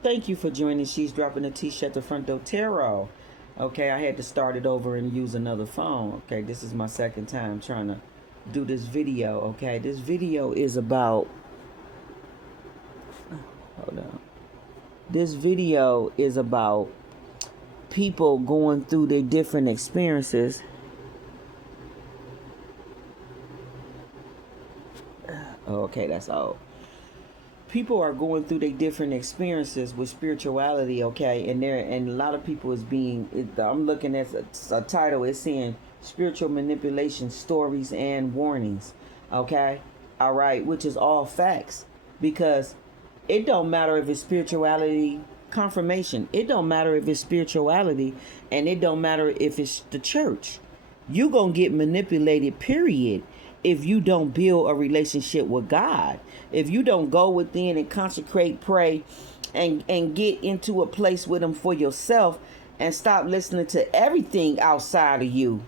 Thank you for joining She's Dropping a T-shirt at the Front Door Tarot. Okay, I had to start it over and use another phone. Okay, this is my second time trying to do this video. Okay, this video is about... Hold on. This video is about people going through their different experiences. Okay, that's all. People are going through their different experiences with spirituality, okay, and a lot of people is being. I'm looking at a title. It's saying spiritual manipulation stories and warnings, okay, all right, which is all facts, because it don't matter if it's spirituality confirmation. It don't matter if it's spirituality, and it don't matter if it's the church. You gonna get manipulated, period, if you don't build a relationship with God. If you don't go within and consecrate, pray, and get into a place with him for yourself, and stop listening to everything outside of you.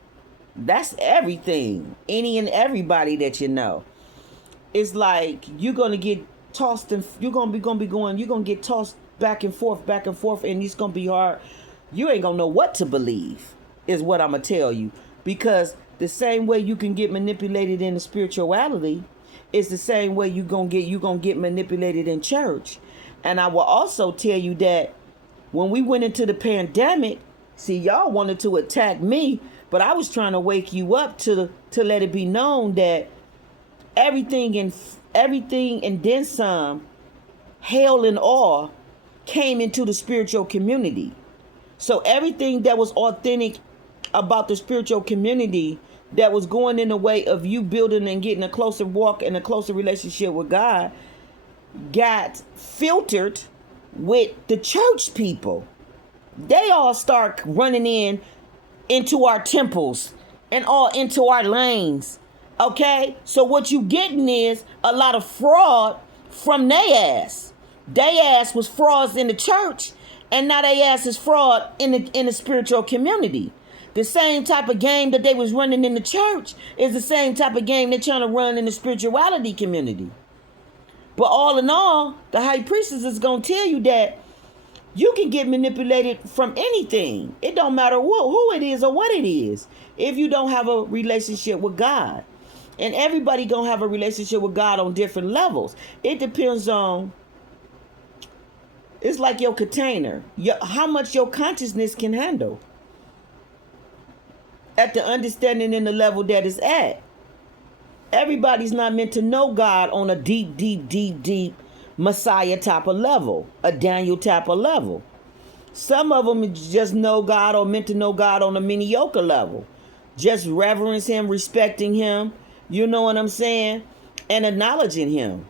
That's everything. Any and everybody that you know. It's like you're gonna get tossed, and you're gonna get tossed back and forth, and it's gonna be hard. You ain't gonna know what to believe, is what I'm gonna tell you. Because the same way you can get manipulated in the spirituality, it's the same way you gonna get manipulated in church. And I will also tell you that when we went into the pandemic, see, y'all wanted to attack me, but I was trying to wake you up to let it be known that everything and then some, hail and awe, came into the spiritual community. So everything that was authentic about the spiritual community that was going in the way of you building and getting a closer walk and a closer relationship with God got filtered with the church people. They all start running into our temples and all into our lanes. Okay? So what you getting is a lot of fraud from they ass. They ass was frauds in the church, and now they ass is fraud in the spiritual community. The same type of game that they was running in the church is the same type of game they're trying to run in the spirituality community. But all in all, the high priestess is going to tell you that you can get manipulated from anything. It don't matter who it is or what it is, if you don't have a relationship with God. And everybody going to have a relationship with God on different levels. It depends on, it's like your container, how much your consciousness can handle at the understanding and the level that it's at. Everybody's not meant to know God on a deep Messiah type of level, a Daniel type of level. Some of them just know God or meant to know God on a mediocre level. Just reverence him, respecting him, you know what I'm saying? And acknowledging him.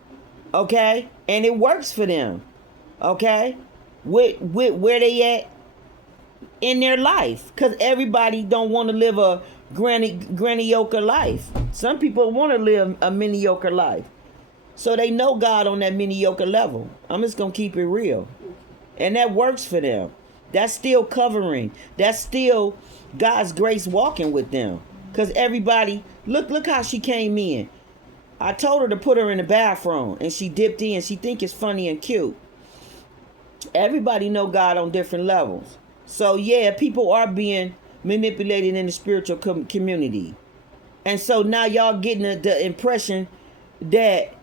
Okay? And it works for them. Okay? With where they at in their life, because everybody don't want to live a grandiose life. Some people want to live a mediocre life, so they know God on that mediocre level. I'm just gonna keep it real, and that works for them. That's still covering. That's still God's grace walking with them. Because everybody, look how she came in. I told her to put her in the bathroom, and she dipped in. She think it's funny and cute. Everybody know God on different levels. So yeah, people are being manipulated in the spiritual community. And so now y'all getting the impression that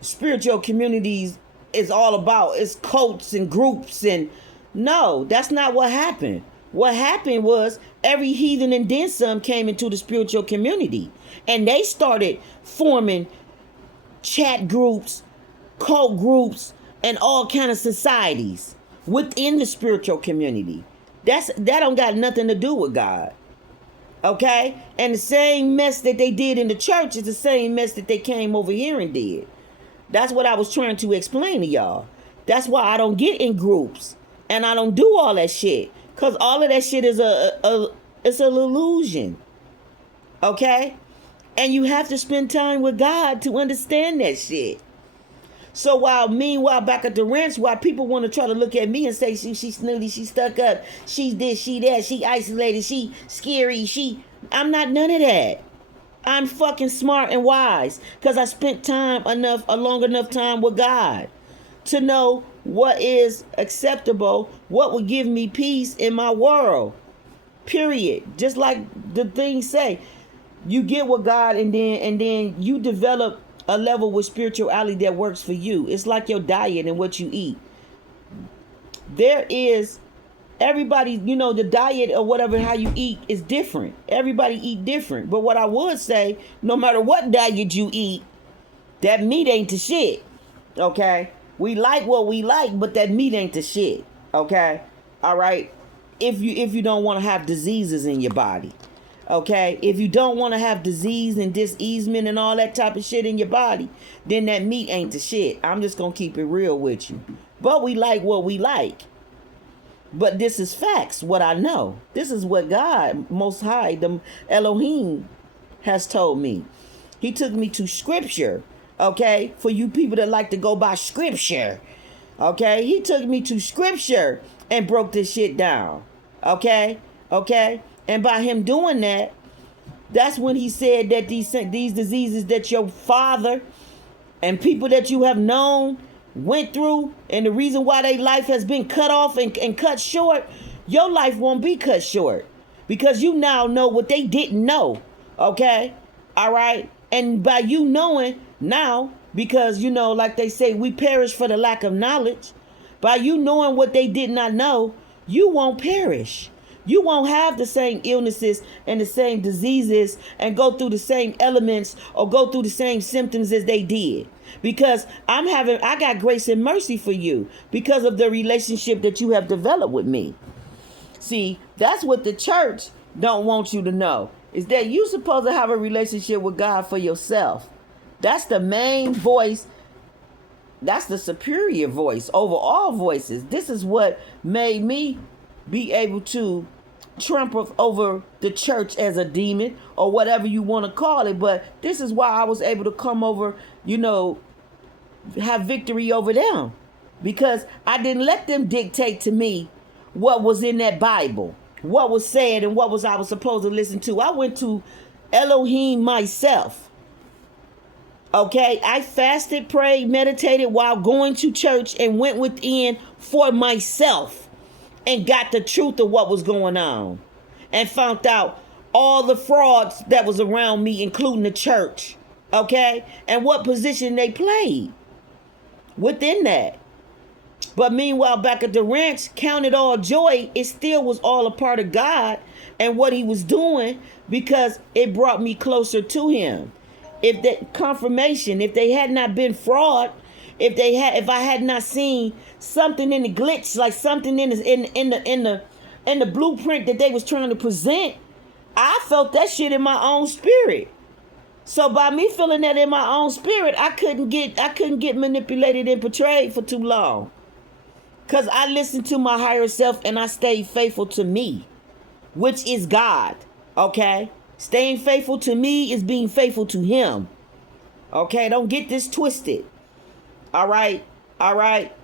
spiritual communities is all about, it's cults and groups. And no, that's not what happened. What happened was every heathen and then some came into the spiritual community. And they started forming chat groups, cult groups, and all kind of societies within the spiritual community. That don't got nothing to do with God. Okay? And the same mess that they did in the church is the same mess that they came over here and did. That's what I was trying to explain to y'all. That's why I don't get in groups. And I don't do all that shit. Because all of that shit is it's an illusion. Okay? And you have to spend time with God to understand that shit. So meanwhile, back at the ranch, while people want to try to look at me and say she's snooty, she stuck up, she's this, she that, she isolated, she scary, I'm not none of that. I'm fucking smart and wise because I spent a long enough time with God to know what is acceptable, what would give me peace in my world. Period. Just like the things say, you get with God, and then you develop a level with spirituality that works for you. It's like your diet and what you eat. There is everybody, the diet or whatever, how you eat is different. Everybody eat different. But what I would say, no matter what diet you eat, that meat ain't the shit. Okay? We like what we like, but that meat ain't the shit. Okay? All right? If you don't want to have diseases in your body. Okay? If you don't want to have disease and diseasement and all that type of shit in your body, then that meat ain't the shit. I'm just going to keep it real with you. But we like what we like. But this is facts, what I know. This is what God, Most High, the Elohim, has told me. He took me to scripture, okay? For you people that like to go by scripture, okay? He took me to scripture and broke this shit down, okay? Okay? And by him doing that, that's when he said that these diseases that your father and people that you have known went through, and the reason why their life has been cut off and cut short, your life won't be cut short because you now know what they didn't know. Okay? All right? And by you knowing now, because like they say, we perish for the lack of knowledge. By you knowing what they did not know, you won't perish. You won't have the same illnesses and the same diseases and go through the same elements or go through the same symptoms as they did. Because I got grace and mercy for you because of the relationship that you have developed with me. See, that's what the church don't want you to know, is that you're supposed to have a relationship with God for yourself. That's the main voice. That's the superior voice over all voices. This is what made me be able to trample over the church as a demon or whatever you want to call it. But this is why I was able to come over, have victory over them, because I didn't let them dictate to me what was in that Bible, what was said, and what I was supposed to listen to. I went to Elohim myself. Okay, I fasted, prayed, meditated while going to church, and went within for myself and got the truth of what was going on and found out all the frauds that was around me, including the church. Okay, and what position they played within that. But meanwhile, back at the ranch, counted all joy. It still was all a part of God and what he was doing, because it brought me closer to him. If that confirmation, if they had not been fraud, if I had not seen something in the glitch, like something in the blueprint that they was trying to present, I felt that shit in my own spirit. So by me feeling that in my own spirit, I couldn't get manipulated and portrayed for too long. Because I listened to my higher self and I stayed faithful to me, which is God. Okay? Staying faithful to me is being faithful to him. Okay? Don't get this twisted. All right? All right?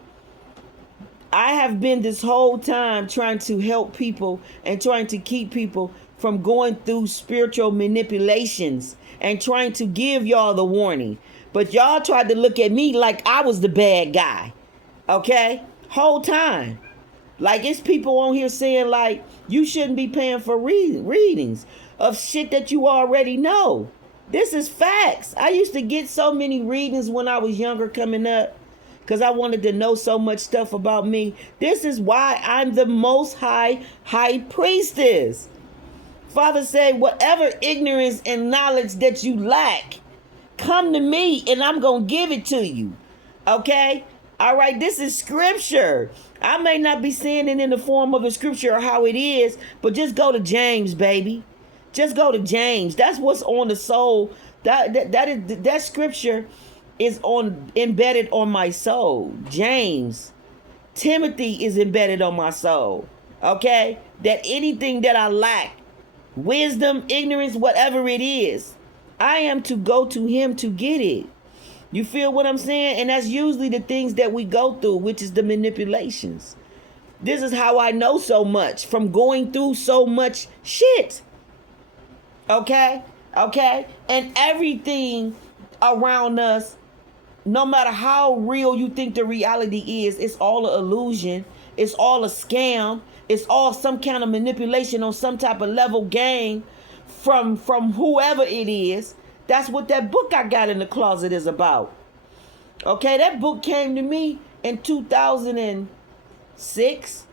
I have been this whole time trying to help people and trying to keep people from going through spiritual manipulations and trying to give y'all the warning. But y'all tried to look at me like I was the bad guy. Okay? Whole time. Like, it's people on here saying, like, you shouldn't be paying for readings of shit that you already know. This is facts. I used to get so many readings when I was younger coming up because I wanted to know so much stuff about me. This is why I'm the Most High Priestess. Father said, whatever ignorance and knowledge that you lack, come to me and I'm going to give it to you. Okay? All right, this is scripture. I may not be saying it in the form of a scripture or how it is, but just go to James, baby. Just go to James. That's what's on the soul. That scripture is embedded on my soul. James. Timothy is embedded on my soul. Okay? That anything that I lack, wisdom, ignorance, whatever it is, I am to go to him to get it. You feel what I'm saying? And that's usually the things that we go through, which is the manipulations. This is how I know so much, from going through so much shit. Okay? Okay? And everything around us No matter how real you think the reality is, it's all an illusion. It's all a scam. It's all some kind of manipulation on some type of level game from whoever it is. That's what that book I got in the closet is about. Okay, that book came to me in 2006.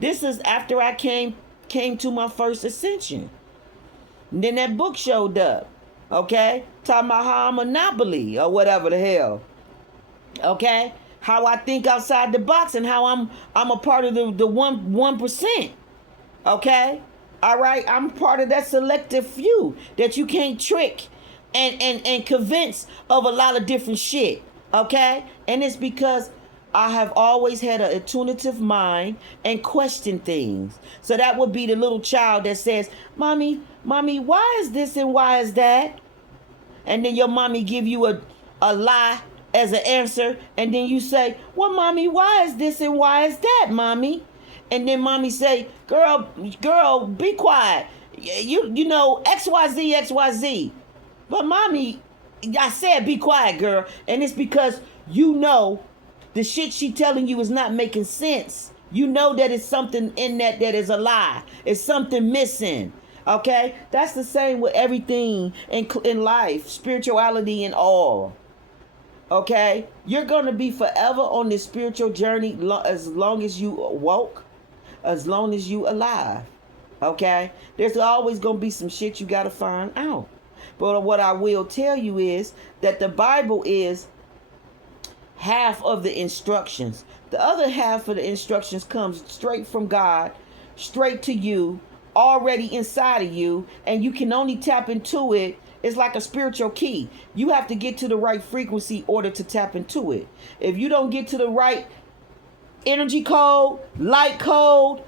This is after I came to my first ascension. And then that book showed up. Okay? Talking about how I'm a monopoly or whatever the hell. Okay? How I think outside the box and how I'm a part of the 1%. Okay? All right? I'm part of that selective few that you can't trick and convince of a lot of different shit. Okay? And it's because I have always had an intuitive mind and question things. So that would be the little child that says, Mommy, why is this and why is that? And then your mommy give you a lie as an answer. And then you say, well, Mommy, why is this and why is that, Mommy? And then Mommy say, girl, be quiet. You know, XYZ. But Mommy, I said be quiet, girl. And it's because you know the shit she telling you is not making sense. You know that it's something in that is a lie. It's something missing. Okay? That's the same with everything in life. Spirituality and all. Okay? You're going to be forever on this spiritual journey as long as you woke. As long as you alive. Okay? There's always going to be some shit you got to find out. But what I will tell you is that the Bible is half of the instructions. The other half of the instructions comes straight from God, straight to you, already inside of you, and you can only tap into it. It's like a spiritual key. You have to get to the right frequency in order to tap into it. If you don't get to the right energy code, light code,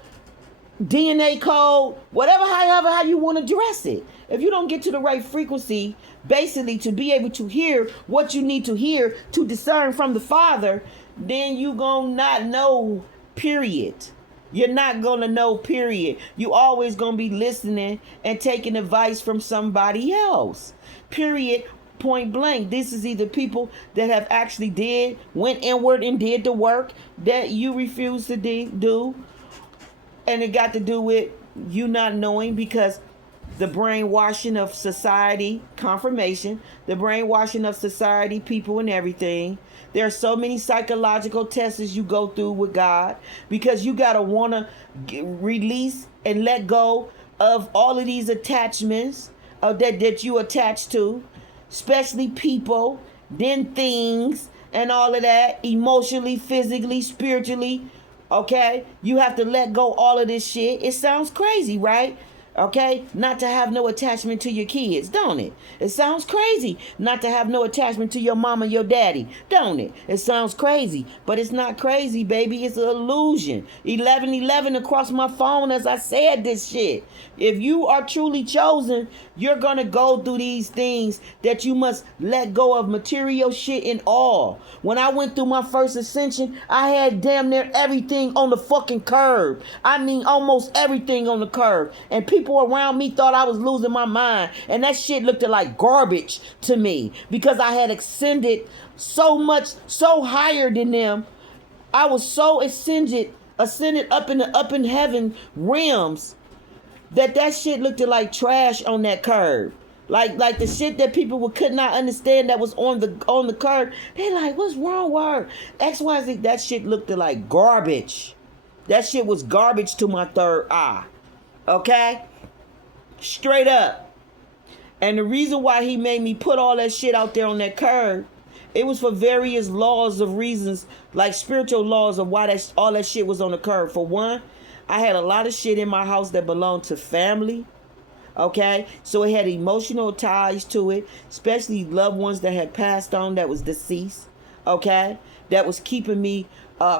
DNA code, whatever, however, how you want to dress it. If you don't get to the right frequency, basically to be able to hear what you need to hear to discern from the Father, then you gonna not know, period. You're not gonna know, period. You always gonna be listening and taking advice from somebody else, period. Point blank. This is either people that have actually went inward and did the work that you refuse to do. And it got to do with you not knowing, because the brainwashing of society, confirmation, the brainwashing of society, people and everything. There are so many psychological tests you go through with God, because you got to want to release and let go of all of these attachments that you attach to, especially people, then things and all of that, emotionally, physically, spiritually. Okay, you have to let go all of this shit. It sounds crazy, right? Okay, not to have no attachment to your kids, don't it? It sounds crazy not to have no attachment to your mama and your daddy, don't it? It sounds crazy, but it's not crazy, baby. It's an illusion. 1111 across my phone as I said this shit. If you are truly chosen, you're going to go through these things that you must let go of, material shit and all. When I went through my first ascension, I had damn near everything on the fucking curb. I mean, almost everything on the curb. And people around me thought I was losing my mind. And that shit looked like garbage to me, because I had ascended so much, so higher than them. I was so ascended up in heaven realms that shit looked like trash on that curb. Like the shit that people could not understand that was on the curb. They like, what's wrong with her? XYZ, that shit looked like garbage. That shit was garbage to my third eye. Okay? Straight up. And the reason why he made me put all that shit out there on that curb, it was for various laws of reasons, like spiritual laws of why all that shit was on the curb. For one, I had a lot of shit in my house that belonged to family. Okay, so it had emotional ties to it, especially loved ones that had passed on, that was deceased. Okay, that was keeping me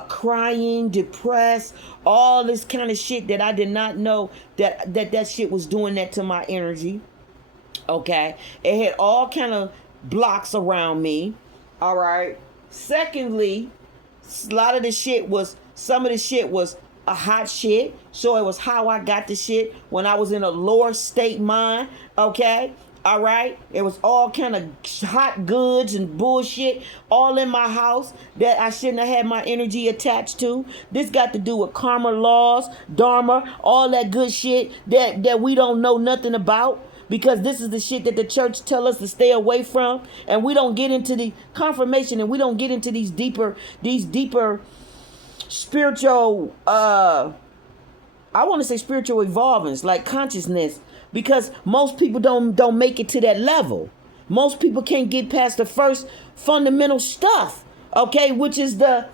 crying, depressed, all this kind of shit that I did not know that shit was doing that to my energy. Okay, it had all kind of blocks around me. All right. Secondly, some of the shit was a hot shit. So it was how I got the shit when I was in a lower state mind. Okay. All right, it was all kind of hot goods and bullshit all in my house that I shouldn't have had my energy attached to. This got to do with karma laws, dharma, all that good shit that we don't know nothing about, because this is the shit that the church tell us to stay away from, and we don't get into the confirmation, and we don't get into these deeper spiritual I want to say spiritual evolvings, like consciousness, because most people don't make it to that level. Most people can't get past the first fundamental stuff, okay, which is the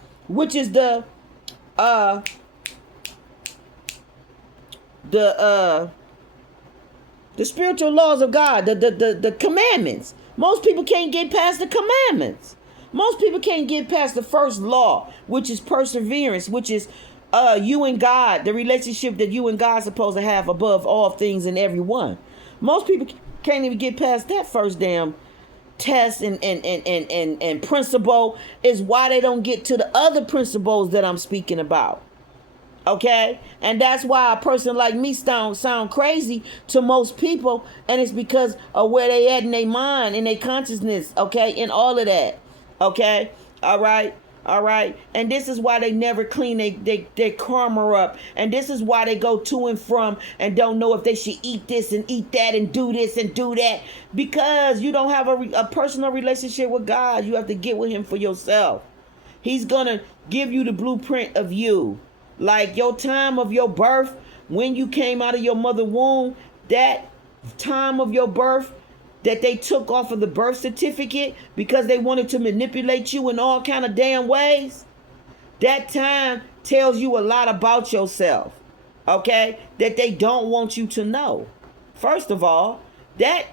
spiritual laws of God, the commandments. Most people can't get past the commandments. Most people can't get past the first law, which is perseverance, which is you and God, the relationship that you and God are supposed to have above all things and everyone. Most people can't even get past that first damn test and principle, is why they don't get to the other principles that I'm speaking about. Okay? And that's why a person like me sound crazy to most people, and it's because of where they at in their mind, in their consciousness, okay, in all of that. Okay? All right? All right, and this is why they never clean they karma up, and this is why they go to and from and don't know if they should eat this and eat that and do this and do that, because you don't have a personal relationship with God. You have to get with Him for yourself. He's gonna give you the blueprint of you, like your time of your birth, when you came out of your mother womb, that time of your birth that they took off of the birth certificate because they wanted to manipulate you in all kind of damn ways. That time tells you a lot about yourself, okay, that they don't want you to know. First of all, that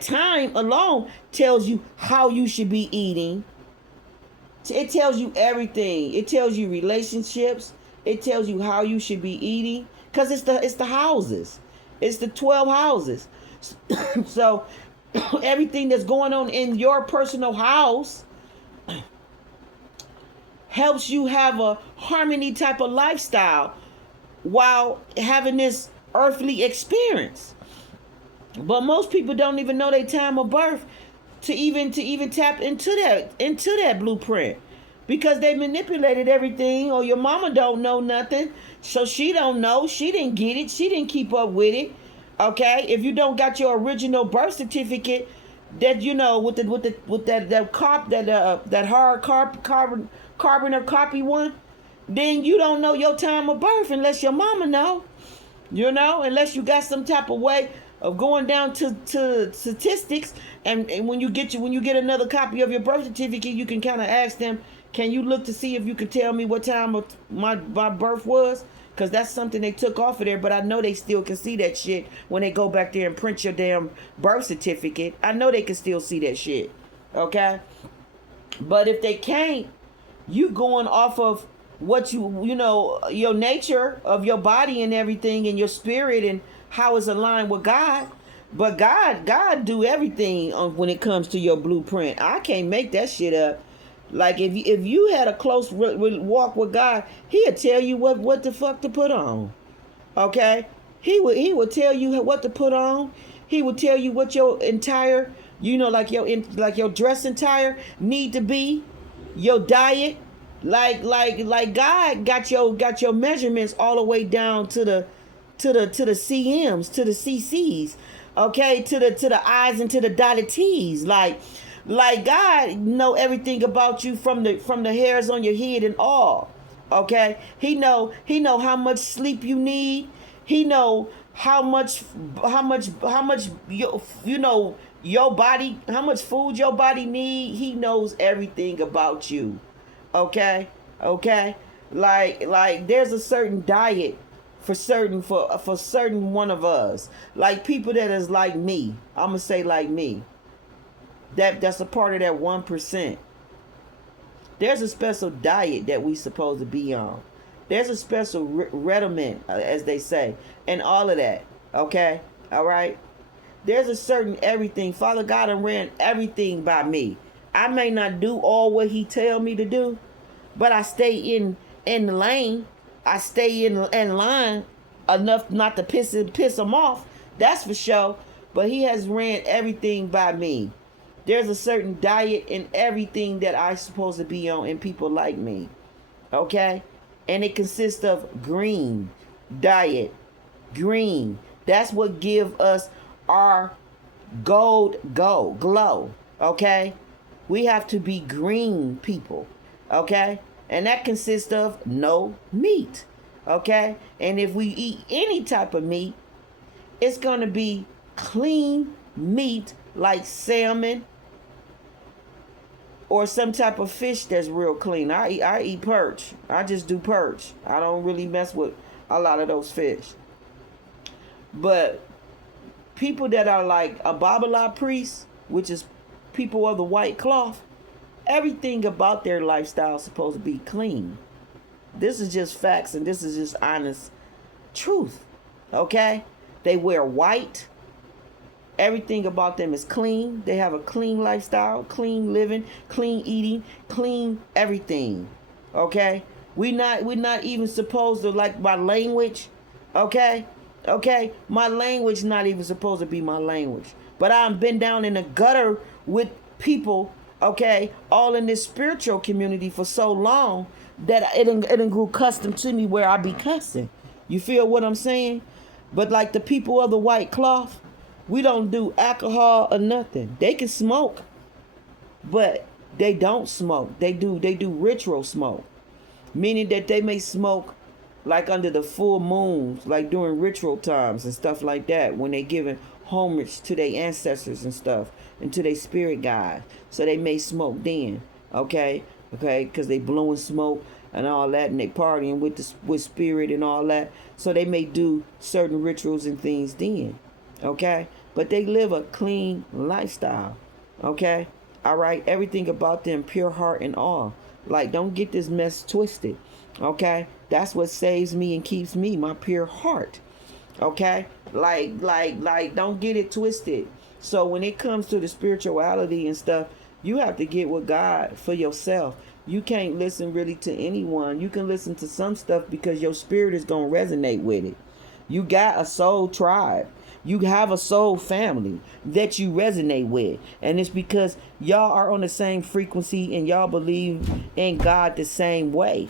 time alone tells you how you should be eating. It tells you everything. It tells you relationships. It tells you how you should be eating, because it's the houses. It's the 12 houses. So everything that's going on in your personal house helps you have a harmony type of lifestyle while having this earthly experience. But most people don't even know their time of birth to even tap into that blueprint, because they manipulated everything, or your mama don't know nothing, so she don't know, she didn't get it, she didn't keep up with it. Okay, if you don't got your original birth certificate, that you know with that hard carbon or copy one, then you don't know your time of birth unless your mama know. You know, unless you got some type of way of going down to statistics, and when you get another copy of your birth certificate, you can kind of ask them, can you look to see if you can tell me what time of my birth was? Because that's something they took off of there, but I know they still can see that shit when they go back there and print your damn birth certificate. I know they can still see that shit, okay? But if they can't, you going off of what you know, your nature of your body and everything, and your spirit and how it's aligned with God. But God do everything when it comes to your blueprint. I can't make that shit up. Like if you had a close walk with God, He'll tell you what the fuck to put on. Okay, He would tell you what to put on. He would tell you what your entire, you know, like your dress entire need to be, your diet. Like God got your measurements all the way down to the CMs, to the CCs, okay, to the I's and to the dotted T's. Like God know everything about you from the hairs on your head and all. Okay? He know how much sleep you need. He know how much your body, how much food your body need. He knows everything about you. Okay? Okay? Like there's a certain diet for certain one of us. Like people that is like me. I'm gonna say like me. That's a part of that 1%. There's a special diet that we supposed to be on. There's a special regimen, as they say, and all of that. Okay, all right. There's a certain everything. Father God ran everything by me. I may not do all what He tell me to do, but I stay in the lane. I stay in line enough not to piss Him off. That's for sure. but he has ran everything by me. There's a certain diet in everything that I'm supposed to be on and people like me. Okay? And it consists of green diet. Green. That's what give us our glow. Okay? We have to be green people. Okay? And that consists of no meat. Okay? And if we eat any type of meat, it's going to be clean meat like salmon or some type of fish that's real clean. I eat perch. I just do perch. I don't really mess with a lot of those fish. But people that are like a Babala priest, which is people of the white cloth, everything about their lifestyle is supposed to be clean. This is just facts and this is just honest truth. Okay? They wear white. Everything about them is clean. They have a clean lifestyle, clean living, clean eating, clean everything. Okay? We're not even supposed to, like, my language. Okay? Okay? My language not even supposed to be my language. But I've been down in the gutter with people, okay, all in this spiritual community for so long that it grew custom to me where I be cussing. You feel what I'm saying? But like the people of the white cloth, we don't do alcohol or nothing. They can smoke, but they don't smoke. They do ritual smoke, meaning that they may smoke like under the full moons, like during ritual times and stuff like that, when they giving homage to their ancestors and stuff and to their spirit guides. So they may smoke then, okay, because they blowing smoke and all that, and they partying with spirit and all that. So they may do certain rituals and things then. Okay, but they live a clean lifestyle. Okay, all right, everything about them pure heart and all. Like, don't get this mess twisted. Okay, that's what saves me and keeps me, my pure heart. Okay, like don't get it twisted. So when it comes to the spirituality and stuff, you have to get with God for yourself. You can't listen really to anyone. You can listen to some stuff because your spirit is gonna resonate with it. You got a soul tribe. You have a soul family that you resonate with. And it's because y'all are on the same frequency and y'all believe in God the same way.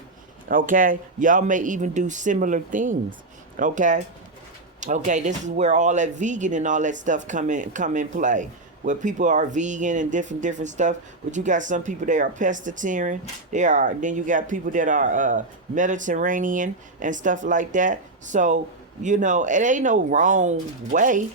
Okay? Y'all may even do similar things. Okay? Okay, this is where all that vegan and all that stuff come in play. Where people are vegan and different stuff. But you got some people that are pescatarian. Then you got people that are Mediterranean and stuff like that. So, you know, it ain't no wrong way,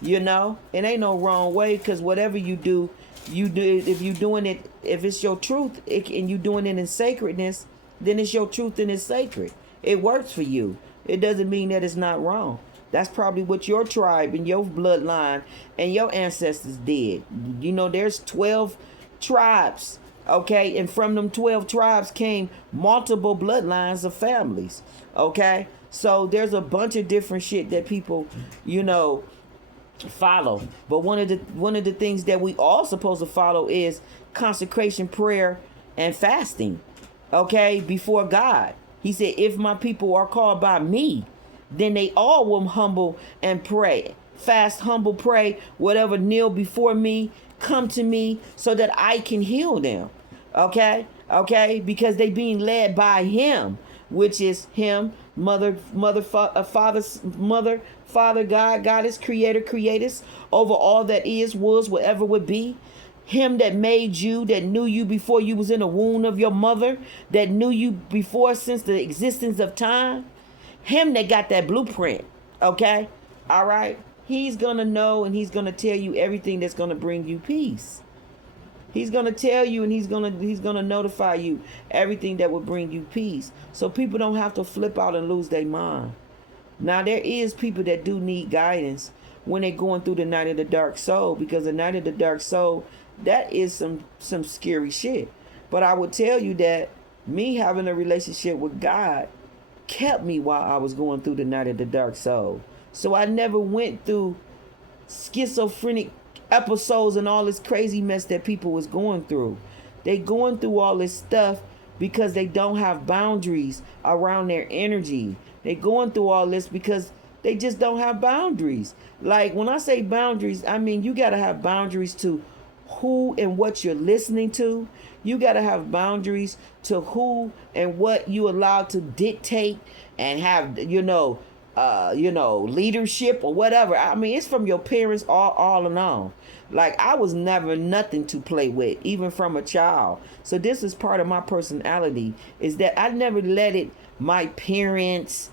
you know. It ain't no wrong way, because whatever you do, if you're doing it, if it's your truth and you doing it in sacredness, then it's your truth and it's sacred. It works for you. It doesn't mean that it's not wrong. That's probably what your tribe and your bloodline and your ancestors did. You know, there's 12 tribes, okay? And from them 12 tribes came multiple bloodlines of families, okay? So there's a bunch of different shit that people, you know, follow. But one of the things that we all supposed to follow is consecration, prayer, and fasting. Okay, before God. He said, if my people are called by me, then they all will humble and pray. Fast, humble, pray, whatever, kneel before me, come to me so that I can heal them. Okay? Okay? Because they being led by him, which is him, Father, God, Goddess, Creator, Creators, over all that is, was, whatever would be. Him that made you, that knew you before you was in the womb of your mother, that knew you before since the existence of time. Him that got that blueprint, okay? All right? He's going to know and he's going to tell you everything that's going to bring you peace. He's going to tell you and he's going to notify you everything that will bring you peace. So people don't have to flip out and lose their mind. Now, there is people that do need guidance when they're going through the night of the dark soul, because the night of the dark soul, that is some scary shit. But I would tell you that me having a relationship with God kept me while I was going through the night of the dark soul. So I never went through schizophrenic episodes and all this crazy mess that people was going through. They going through all this stuff because they don't have boundaries around their energy. They going through all this because They just don't have boundaries. Like when I say boundaries, I mean you got to have boundaries to who and what you're listening to. You got to have boundaries to who and what you allow to dictate and have, leadership or whatever. I mean, it's from your parents all in all. Like I was never nothing to play with, even from a child. So this is part of my personality, is that I never let it, my parents,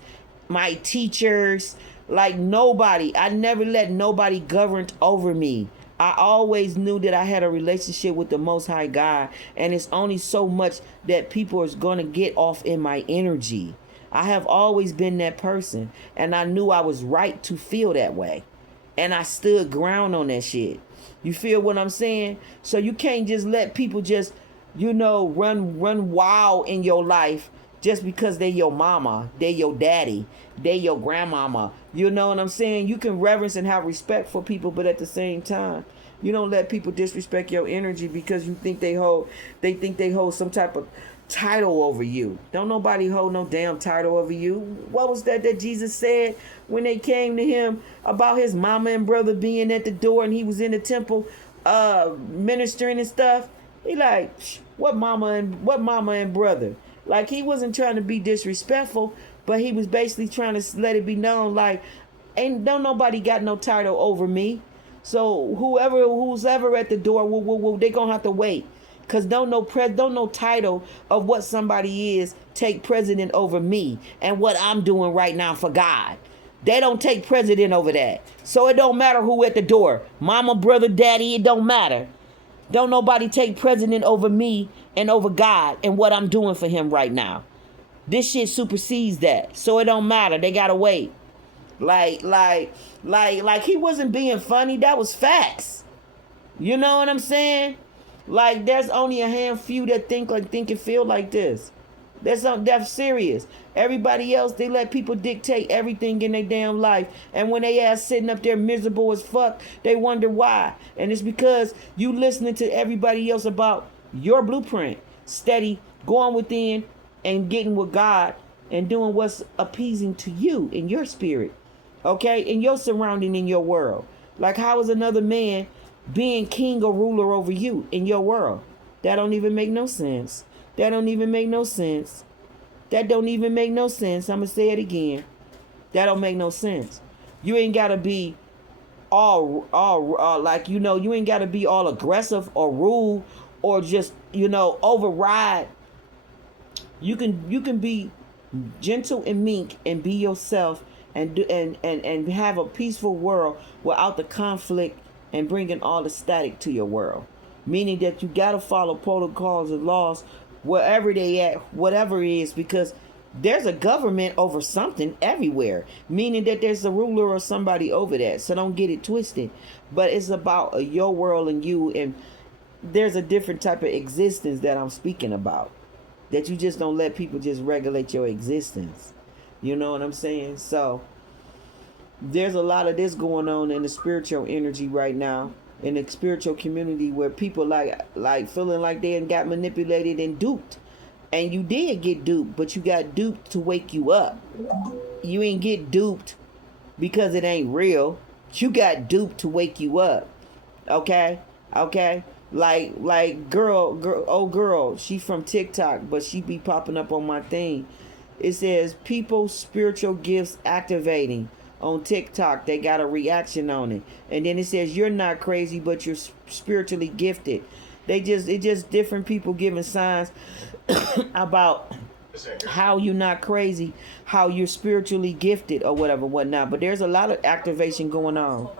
my teachers, like nobody, I never let nobody govern over me. I always knew that I had a relationship with the Most High God, and it's only so much that people is going to get off in my energy. I have always been that person, and I knew I was right to feel that way, and I stood ground on that shit. You feel what I'm saying? So you can't just let people just, run wild in your life just because they your mama, they your daddy, they your grandmama. You know what I'm saying? You can reverence and have respect for people, but at the same time, you don't let people disrespect your energy because you think they hold some type of title over you. Don't nobody hold no damn title over you. What was that Jesus said when they came to him about his mama and brother being at the door and he was in the temple ministering and stuff? He like, what mama and brother? Like he wasn't trying to be disrespectful, but he was basically trying to let it be known like, don't nobody got no title over me. So who's ever at the door, they gonna have to wait. Cause don't no title of what somebody is take precedent over me and what I'm doing right now for God. They don't take precedent over that. So it don't matter who at the door. Mama, brother, daddy, it don't matter. Don't nobody take precedent over me and over God and what I'm doing for him right now. This shit supersedes that. So it don't matter. They gotta wait. Like he wasn't being funny. That was facts. You know what I'm saying? Like there's only a handful that think and feel like this. That's serious. Everybody else, they let people dictate everything in their damn life. And when they ass sitting up there miserable as fuck, they wonder why. And it's because you listening to everybody else about your blueprint. Steady going within and getting with God and doing what's appeasing to you in your spirit. Okay? In your surrounding, in your world. Like how is another man being king or ruler over you in your world? That don't even make no sense. That don't even make no sense. That don't even make no sense. I'm going to say it again. That don't make no sense. You ain't got to be all like, you ain't got to be all aggressive or rude or just, override. You can be gentle and meek and be yourself and have a peaceful world without the conflict and bringing all the static to your world. Meaning that you got to follow protocols and laws wherever they at, whatever it is, because there's a government over something everywhere, meaning that there's a ruler or somebody over that. So don't get it twisted. But it's about your world and you, and there's a different type of existence that I'm speaking about, that you just don't let people just regulate your existence. You know what I'm saying? So there's a lot of this going on in the spiritual energy right now, in the spiritual community, where people like feeling like they got manipulated and duped. And you did get duped, but you got duped to wake you up. You ain't get duped because it ain't real. You got duped to wake you up. Okay? Like girl, she from TikTok, but she be popping up on my thing. It says people's spiritual gifts activating. On TikTok, they got a reaction on it. And then it says you're not crazy, but you're spiritually gifted. It's just different people giving signs about how you're not crazy, how you're spiritually gifted or whatnot. But there's a lot of activation going on.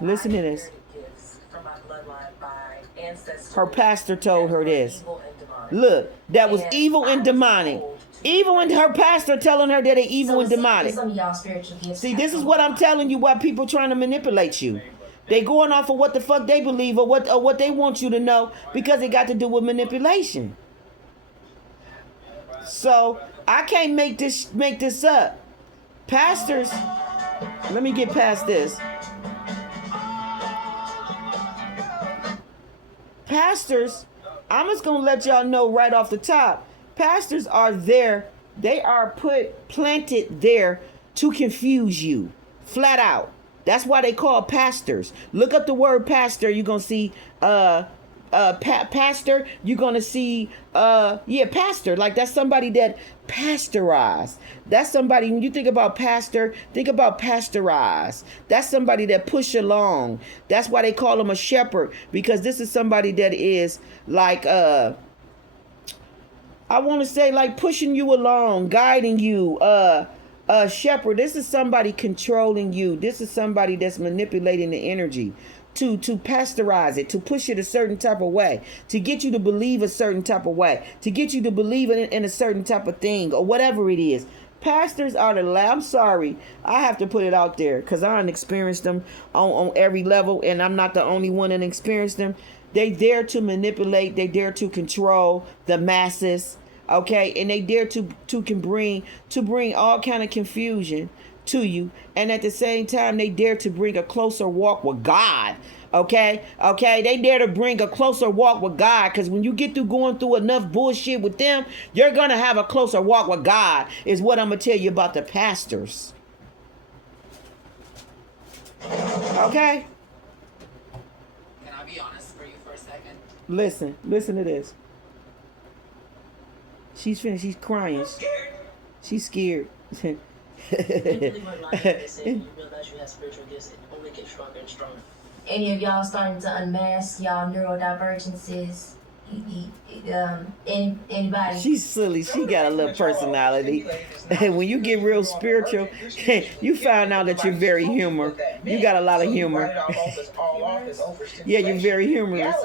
Listen to this. Her pastor told her this. Look, that was evil and demonic. Evil and her pastor telling her that they evil and demonic. See, this is what I'm telling you, why people trying to manipulate you. They going off of what the fuck they believe or what they want you to know, because it got to do with manipulation. So I can't make this up. Pastors, let me get past this. Pastors, I'm just gonna let y'all know right off the top. Pastors are there. They are planted there to confuse you, flat out. That's why they call pastors. Look up the word pastor. You're gonna see pastor. You're gonna see pastor. Like that's somebody that pastorized. That's somebody, when you think about pastor, think about pastorized. That's somebody that push along. That's why they call him a shepherd, because this is somebody that is like I want to say like pushing you along, guiding you, shepherd. This is somebody controlling you. This is somebody that's manipulating the energy to pasteurize it, to push it a certain type of way, to get you to believe a certain type of way, to get you to believe in a certain type of thing or whatever it is. Pastors are I'm sorry, I have to put it out there because I experienced them on every level, and I'm not the only one that experienced them. They dare to manipulate, they dare to control the masses, okay, and they dare to bring all kind of confusion to you, and at the same time they dare to bring a closer walk with God. Okay, they dare to bring a closer walk with God, because when you get through going through enough bullshit with them, you're gonna have a closer walk with God, is what I'm gonna tell you about the pastors. Okay, can I be honest for you for a second? listen to this. She's finished. She's crying. She's scared. You really were lying when they said when you realize you have spiritual gifts, it only gets stronger and stronger. Any of y'all starting to unmask y'all neurodivergences? Anybody? She's silly. She got a little personality. When you get real spiritual, you find out that you're very humorous. You got a lot of humor. Yeah, you're very humorous.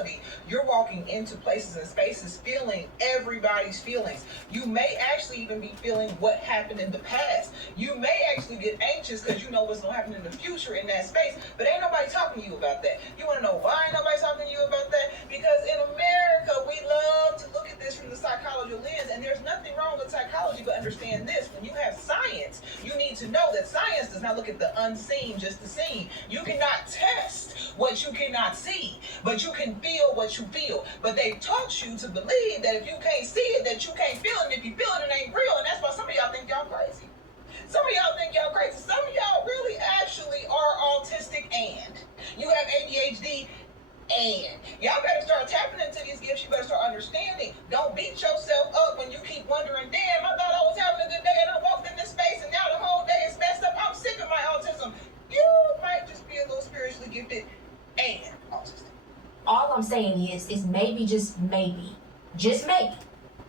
You're walking into places and spaces feeling everybody's feelings. You may actually even be feeling what happened in the past. You may actually get anxious because you know what's going to happen in the future in that space, but ain't nobody talking to you about that. You want to know why ain't nobody talking to you about that? Because in America, we love to look at this from the psychology lens, and there's nothing wrong with psychology, but understand this. When you have science, you need to know that science does not look at the unseen, just the seen. You cannot test what you cannot see, but you can feel what you feel. But they taught you to believe that if you can't see it, that you can't feel it, and if you feel it, it ain't real, and that's why some of y'all think y'all crazy. Some of y'all think y'all crazy. Some of y'all really actually are autistic, and you have ADHD, and y'all better start tapping into these gifts. You better start understanding. Don't beat yourself up when you keep wondering, damn, I thought I was having a good day and I walked in this space and now the whole day is messed up. I'm sick of my autism. You might just be a little spiritually gifted and autistic. All I'm saying is maybe, just maybe,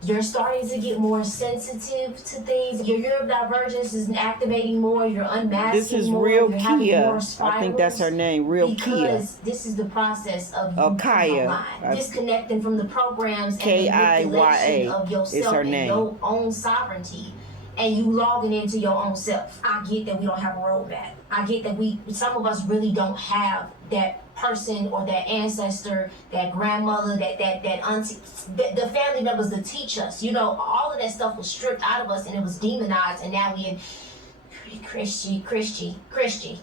you're starting to get more sensitive to things. Your neurodivergence is activating more. You're unmasking. This is more. real You're having Kia. more I think that's her name, real Kia. Because this is the process of you Kaya. disconnecting from the programs and Kiya the manipulation of yourself is her and name. your own sovereignty. And you logging into your own self. I get that we don't have a roadmap. I get that some of us really don't have that person or that ancestor, that grandmother, that auntie, the family members that teach us. You know, all of that stuff was stripped out of us and it was demonized, and now we in Christy.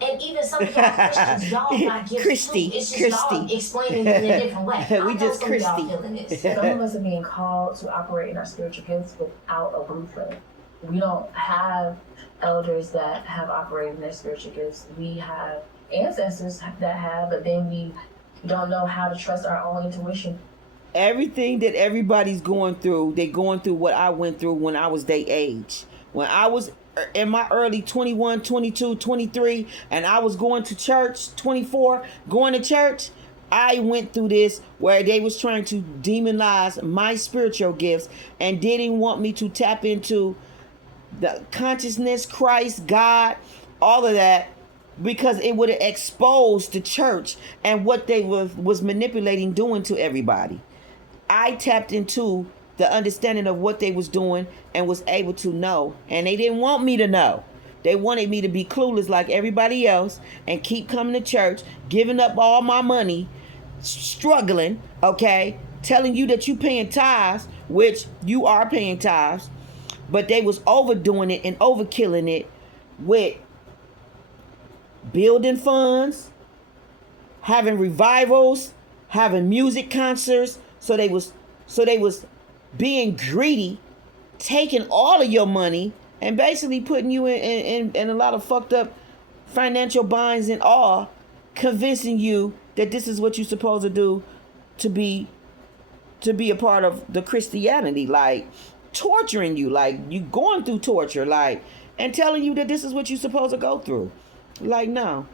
And even some of y'all Christians, y'all got gifts Christy, too. It's just y'all explaining it in a different way. We just some of y'all Christy. feeling this. Some of us are being called to operate in our spiritual gifts without a blueprint. We don't have elders that have operated in their spiritual gifts. We have ancestors that have, but then we don't know how to trust our own intuition. Everything that everybody's going through, they going through what I went through when I was their age. When I was in my early 21, 22, 23, and I was going to church, 24, going to church, I went through this where they was trying to demonize my spiritual gifts and didn't want me to tap into the consciousness, Christ, God, all of that, because it would have exposed the church and what they was manipulating, doing to everybody. I tapped into the understanding of what they was doing and was able to know, and they didn't want me to know. They wanted me to be clueless like everybody else and keep coming to church, giving up all my money, struggling, okay, telling you that you paying tithes, which you are paying tithes, but they was overdoing it and overkilling it with building funds, having revivals, having music concerts. So they was being greedy, taking all of your money and basically putting you in a lot of fucked up financial binds and all, convincing you that this is what you're supposed to do to be a part of the Christianity, like torturing you, like you going through torture, like, and telling you that this is what you're supposed to go through. Like, no.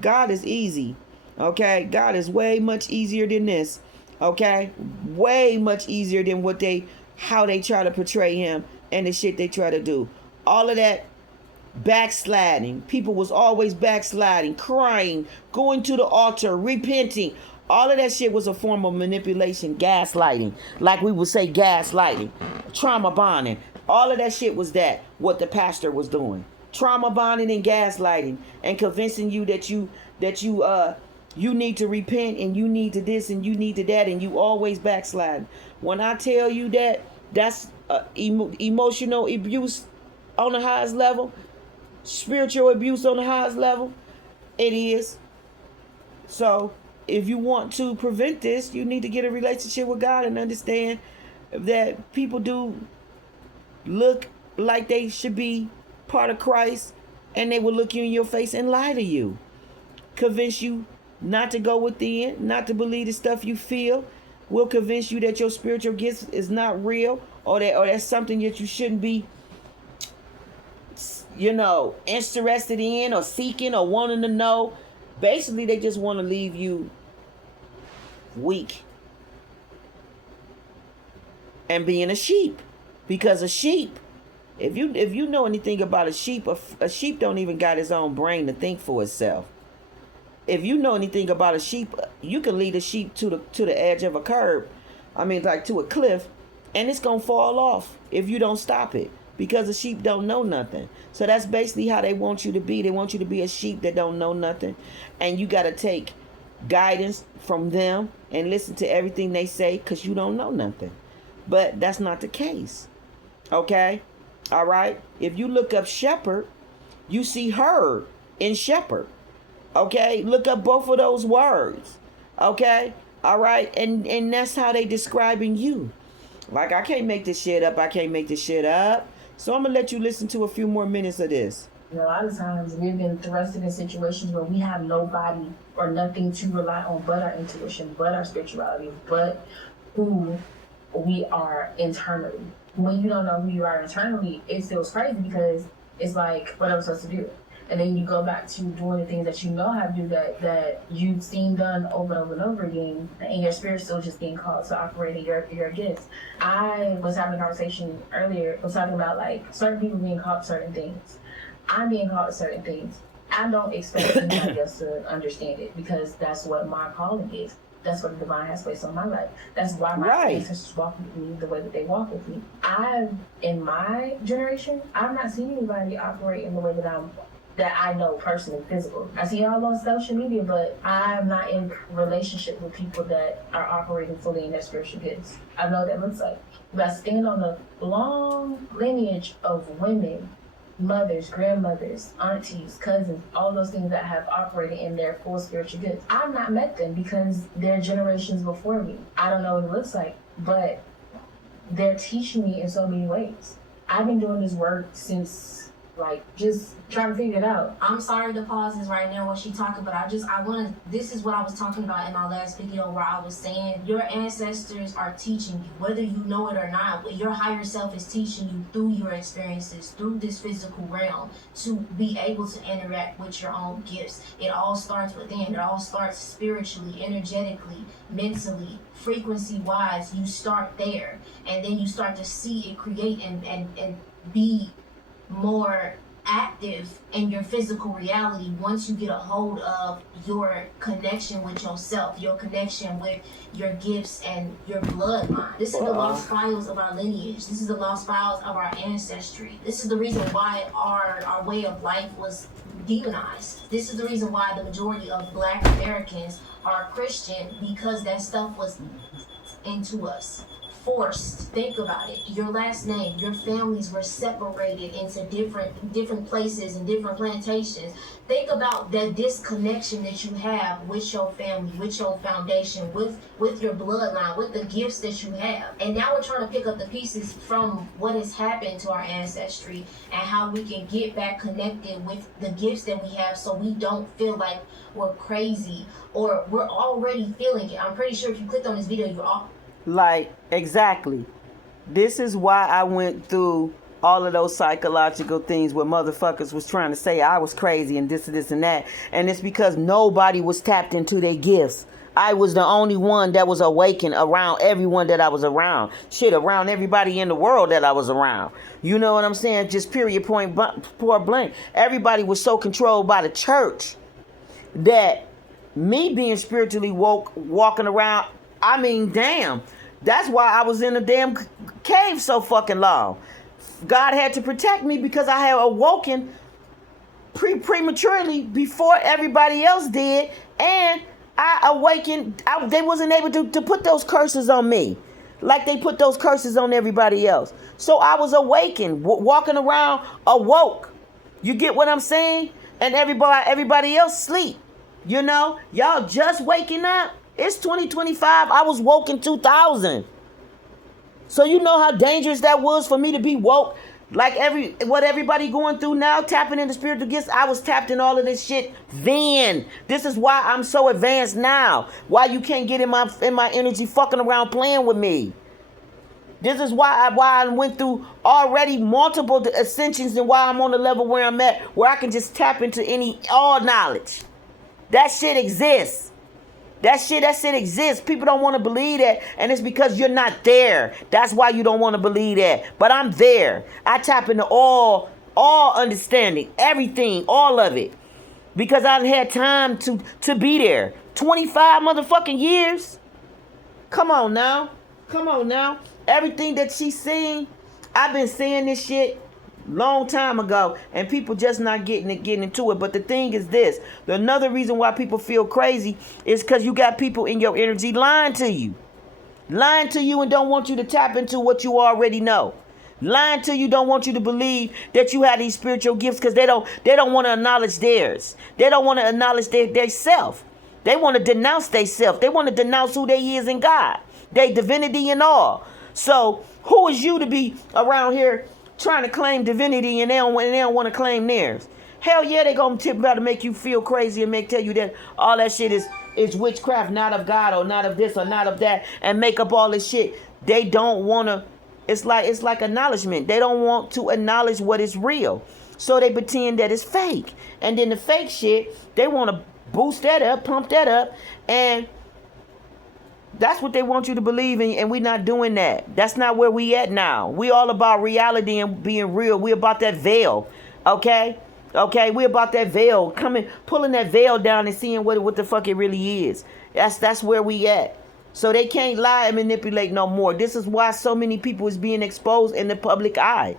God is easy. Okay? God is way much easier than this. Okay? Way much easier than how they try to portray him and the shit they try to do. All of that backsliding. People was always backsliding, crying, going to the altar, repenting. All of that shit was a form of manipulation, gaslighting. Like we would say gaslighting, trauma bonding. All of that shit was what the pastor was doing. Trauma bonding and gaslighting and convincing you that you need to repent and you need to this and you need to that and you always backslide. When I tell you that that's emotional abuse on the highest level, spiritual abuse on the highest level, it is. So if you want to prevent this, you need to get a relationship with God and understand that people do look like they should be part of Christ, and they will look you in your face and lie to you, convince you not to go within, not to believe the stuff you feel, will convince you that your spiritual gifts is not real, or that's something that you shouldn't be, interested in or seeking or wanting to know. Basically, they just want to leave you weak and being a sheep, because a sheep, if you know anything about a sheep don't even got its own brain to think for itself. If you know anything about a sheep, you can lead a sheep to the edge of a curb, like to a cliff, and it's gonna fall off if you don't stop it, because the sheep don't know nothing. So that's basically how they want you to be. They want you to be a sheep that don't know nothing, and you got to take guidance from them and listen to everything they say, because you don't know nothing. But that's not the case. Okay? All right? If you look up shepherd, you see herd in shepherd. Okay? Look up both of those words. Okay? All right? And that's how they describing you. Like, I can't make this shit up. So I'm going to let you listen to a few more minutes of this. A lot of times we've been thrusted in situations where we have nobody or nothing to rely on but our intuition, but our spirituality, but who we are internally. When you don't know who you are internally, it feels crazy, because it's like, what am I supposed to do? And then you go back to doing the things that you know how to do, that you've seen done over and over and over again, and your spirit's still just being called to operate in your gifts. I was having a conversation earlier, was talking about like certain people being called certain things. I'm being called certain things. I don't expect anybody else to understand it, because that's what my calling is. That's what the divine has placed on my life. That's why my ancestors walk with me the way that they walk with me. In my generation, I've not seen anybody operate in the way that I know personally, physical. I see all on social media, but I'm not in relationship with people that are operating fully in their spiritual gifts. I know what that looks like. But I stand on a long lineage of women, mothers, grandmothers, aunties, cousins, all those things that have operated in their full spiritual gifts. I've not met them because they're generations before me. I don't know what it looks like, but they're teaching me in so many ways. I've been doing this work since, just trying to figure it out. I'm sorry to pause this right now when she talking, but this is what I was talking about in my last video, where I was saying your ancestors are teaching you, whether you know it or not. Your higher self is teaching you through your experiences, through this physical realm, to be able to interact with your own gifts. It all starts within. It all starts spiritually, energetically, mentally, frequency-wise. You start there, and then you start to see it create and be more active in your physical reality once you get a hold of your connection with yourself, your connection with your gifts and your bloodline. This is the lost files of our lineage. This is the lost files of our ancestry. This is the reason why our way of life was demonized. This is the reason why the majority of Black Americans are Christian, because that stuff was into us forced. Think about it. Your last name, your families were separated into different places and different plantations. Think about that disconnection that you have with your family, with your foundation, with your bloodline, with the gifts that you have. And now we're trying to pick up the pieces from what has happened to our ancestry and how we can get back connected with the gifts that we have, so we don't feel like we're crazy or we're already feeling it. I'm pretty sure if you clicked on this video, you're all Like, exactly. This is why I went through all of those psychological things where motherfuckers was trying to say I was crazy and this and that. And it's because nobody was tapped into their gifts. I was the only one that was awakened around everyone that I was around. Shit, around everybody in the world that I was around. You know what I'm saying? Just period, point blank. Everybody was so controlled by the church that me being spiritually woke, walking around, I mean, damn. That's why I was in a damn cave so fucking long. God had to protect me because I had awoken prematurely before everybody else did. And I awakened. They wasn't able to put those curses on me like they put those curses on everybody else. So I was awakened, walking around awoke. You get what I'm saying? And everybody else sleep. You know, y'all just waking up. It's 2025. I was woke in 2000. So you know how dangerous that was for me to be woke. Like what everybody going through now, tapping into spiritual gifts. I was tapped in all of this shit then. This is why I'm so advanced now. Why you can't get in my energy fucking around playing with me. This is why I went through already multiple ascensions and why I'm on the level where I'm at, where I can just tap into all knowledge. That shit exists. That shit exists. People don't want to believe that, and it's because you're not there. That's why you don't want to believe that. But I'm there. I tap into all understanding, everything, all of it, because I had time to be there. 25 motherfucking years. Come on now. Everything that she's saying, I've been saying this shit long time ago, and people just not getting into it. But the thing is this, another reason why people feel crazy is because you got people in your energy lying to you and don't want you to tap into what you already know. Lying to you, don't want you to believe that you have these spiritual gifts, because they don't want to acknowledge theirs. They don't want to acknowledge their self. They want to denounce their self. They want to denounce who they is in God, their divinity and all. So who is you to be around here trying to claim divinity and they don't want to claim theirs? Hell yeah, they gonna try to make you feel crazy and tell you that all that shit is witchcraft, not of God, or not of this or not of that, and make up all this shit. They don't want to. It's like acknowledgement. They don't want to acknowledge what is real, so they pretend that it's fake. And then the fake shit, they want to boost that up, pump that up, and that's what they want you to believe in, and we're not doing that. That's not where we at now. We all about reality and being real. We about that veil, okay? We about that veil, pulling that veil down and seeing what the fuck it really is. That's where we at. So they can't lie and manipulate no more. This is why so many people is being exposed in the public eye.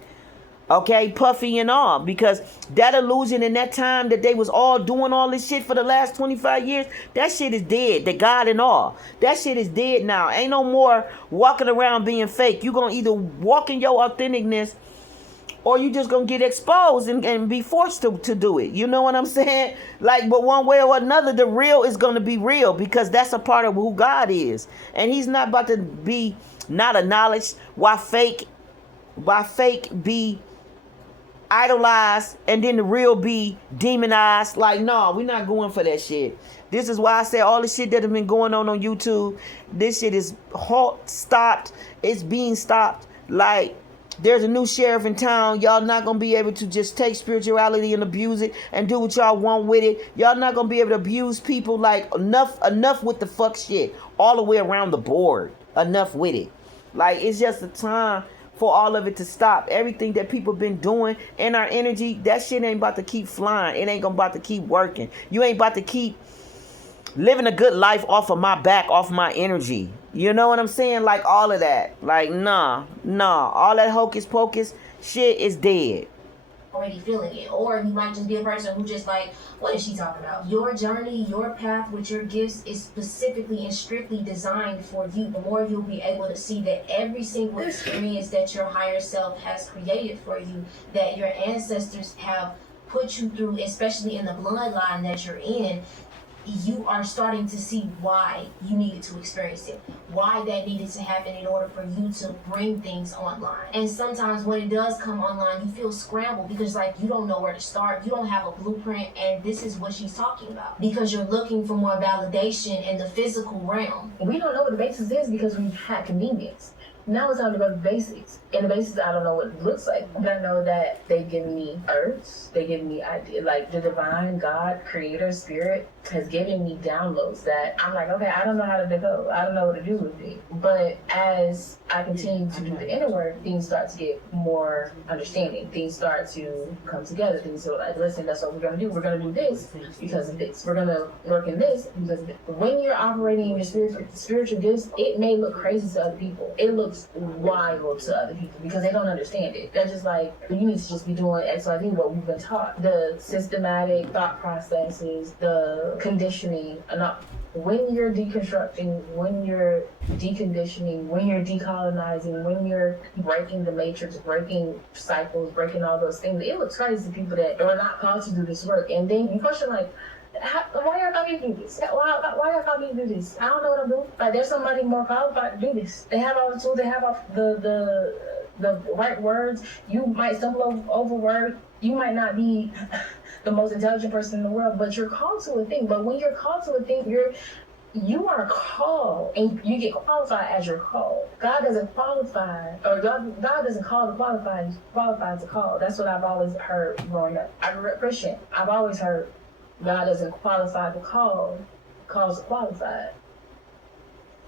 Okay, Puffy and all, because that illusion in that time that they was all doing all this shit for the last 25 years, that shit is dead. The God and all, that shit is dead now. Ain't no more walking around being fake. You gonna either walk in your authenticness, or you just gonna get exposed and be forced to do it. You know what I'm saying? Like, but one way or another, the real is gonna be real, because that's a part of who God is, and He's not about to be not acknowledged. Why fake be idolized and then the real be demonized? Like, no, we're not going for that shit. This is why I say all the shit that have been going on YouTube, this shit is stopped. It's being stopped. Like, there's a new sheriff in town. Y'all not gonna be able to just take spirituality and abuse it and do what y'all want with it. Y'all not gonna be able to abuse people. Like, enough with the fuck shit all the way around the board. Enough with it. Like, it's just a time for all of it to stop. Everything that people been doing in our energy, that shit ain't about to keep flying. It ain't gonna about to keep working. You ain't about to keep living a good life off of my back, off my energy. You know what I'm saying? Like, all of that. Like, nah. All that hocus pocus shit is dead. already feeling it. Or you might just be a person who just like, what is she talking about? Your journey, your path with your gifts is specifically and strictly designed for you. The more you'll be able to see that every single experience that your higher self has created for you, that your ancestors have put you through, especially in the bloodline that you're in, you are starting to see why you needed to experience it, why that needed to happen in order for you to bring things online. And sometimes when it does come online, you feel scrambled because like you don't know where to start, you don't have a blueprint, and this is what she's talking about. Because you're looking for more validation in the physical realm. We don't know what the basis is because we've had convenience. Now it's time to go to the basics. And the basics, I don't know what it looks like, but I know that they've given me herbs, they give me idea, like the divine God, creator, spirit has given me downloads that I'm like, okay, I don't know how to decode, I don't know what to do with it. But as I continue to do the inner work, things start to get more understanding. Things start to come together. Things are like, listen, that's what we're gonna do. We're gonna do this because of this. We're gonna work in this because of this. When you're operating in your spiritual gifts, it may look crazy to other people. It looks wild to other people because they don't understand it. They're just like, you need to just be doing X, Y, Z, what we've been taught. The systematic thought processes, the conditioning, when you're deconstructing, when you're deconditioning, when you're decolonizing, when you're breaking the matrix, breaking cycles, breaking all those things, it looks crazy to people that are not called to do this work. And then you question like, why y'all call me to do this? Why y'all call me to do this? I don't know what I'm doing. Like, there's somebody more qualified to do this. They have all the tools, they have all the right words. You might stumble over words. You might not be the most intelligent person in the world, but you're called to a thing. But when you're called to a thing, you are called, and you get qualified as you're called. God doesn't qualify, or God doesn't call to qualify. He's qualified to call. That's what I've always heard growing up. I grew up Christian. I've always heard God doesn't qualify the called, calls the qualified.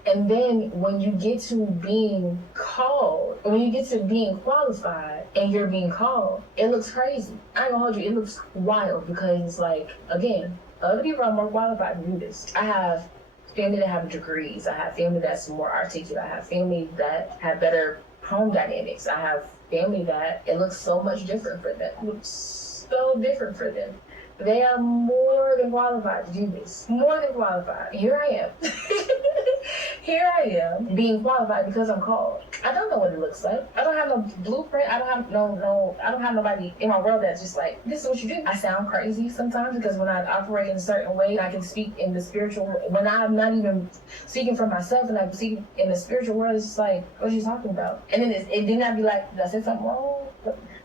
And then when you get to being called, when you get to being qualified and you're being called, it looks crazy. I ain't gonna hold you, it looks wild because it's like, again, other people are more qualified to do this. I have family that have degrees. I have family that's more articulate. I have family that have better home dynamics. I have family that it looks so much different for them. It looks so different for them. They are more than qualified to do this. More than qualified. Here I am. Here I am being qualified because I'm called. I don't know what it looks like. I don't have no blueprint. I don't have I don't have nobody in my world that's just like, this is what you do. I sound crazy sometimes because when I operate in a certain way, I can speak in the spiritual, when I'm not even speaking for myself and I'm speaking in the spiritual world, it's just like, what are you talking about? And then it did not be like, did I say something wrong?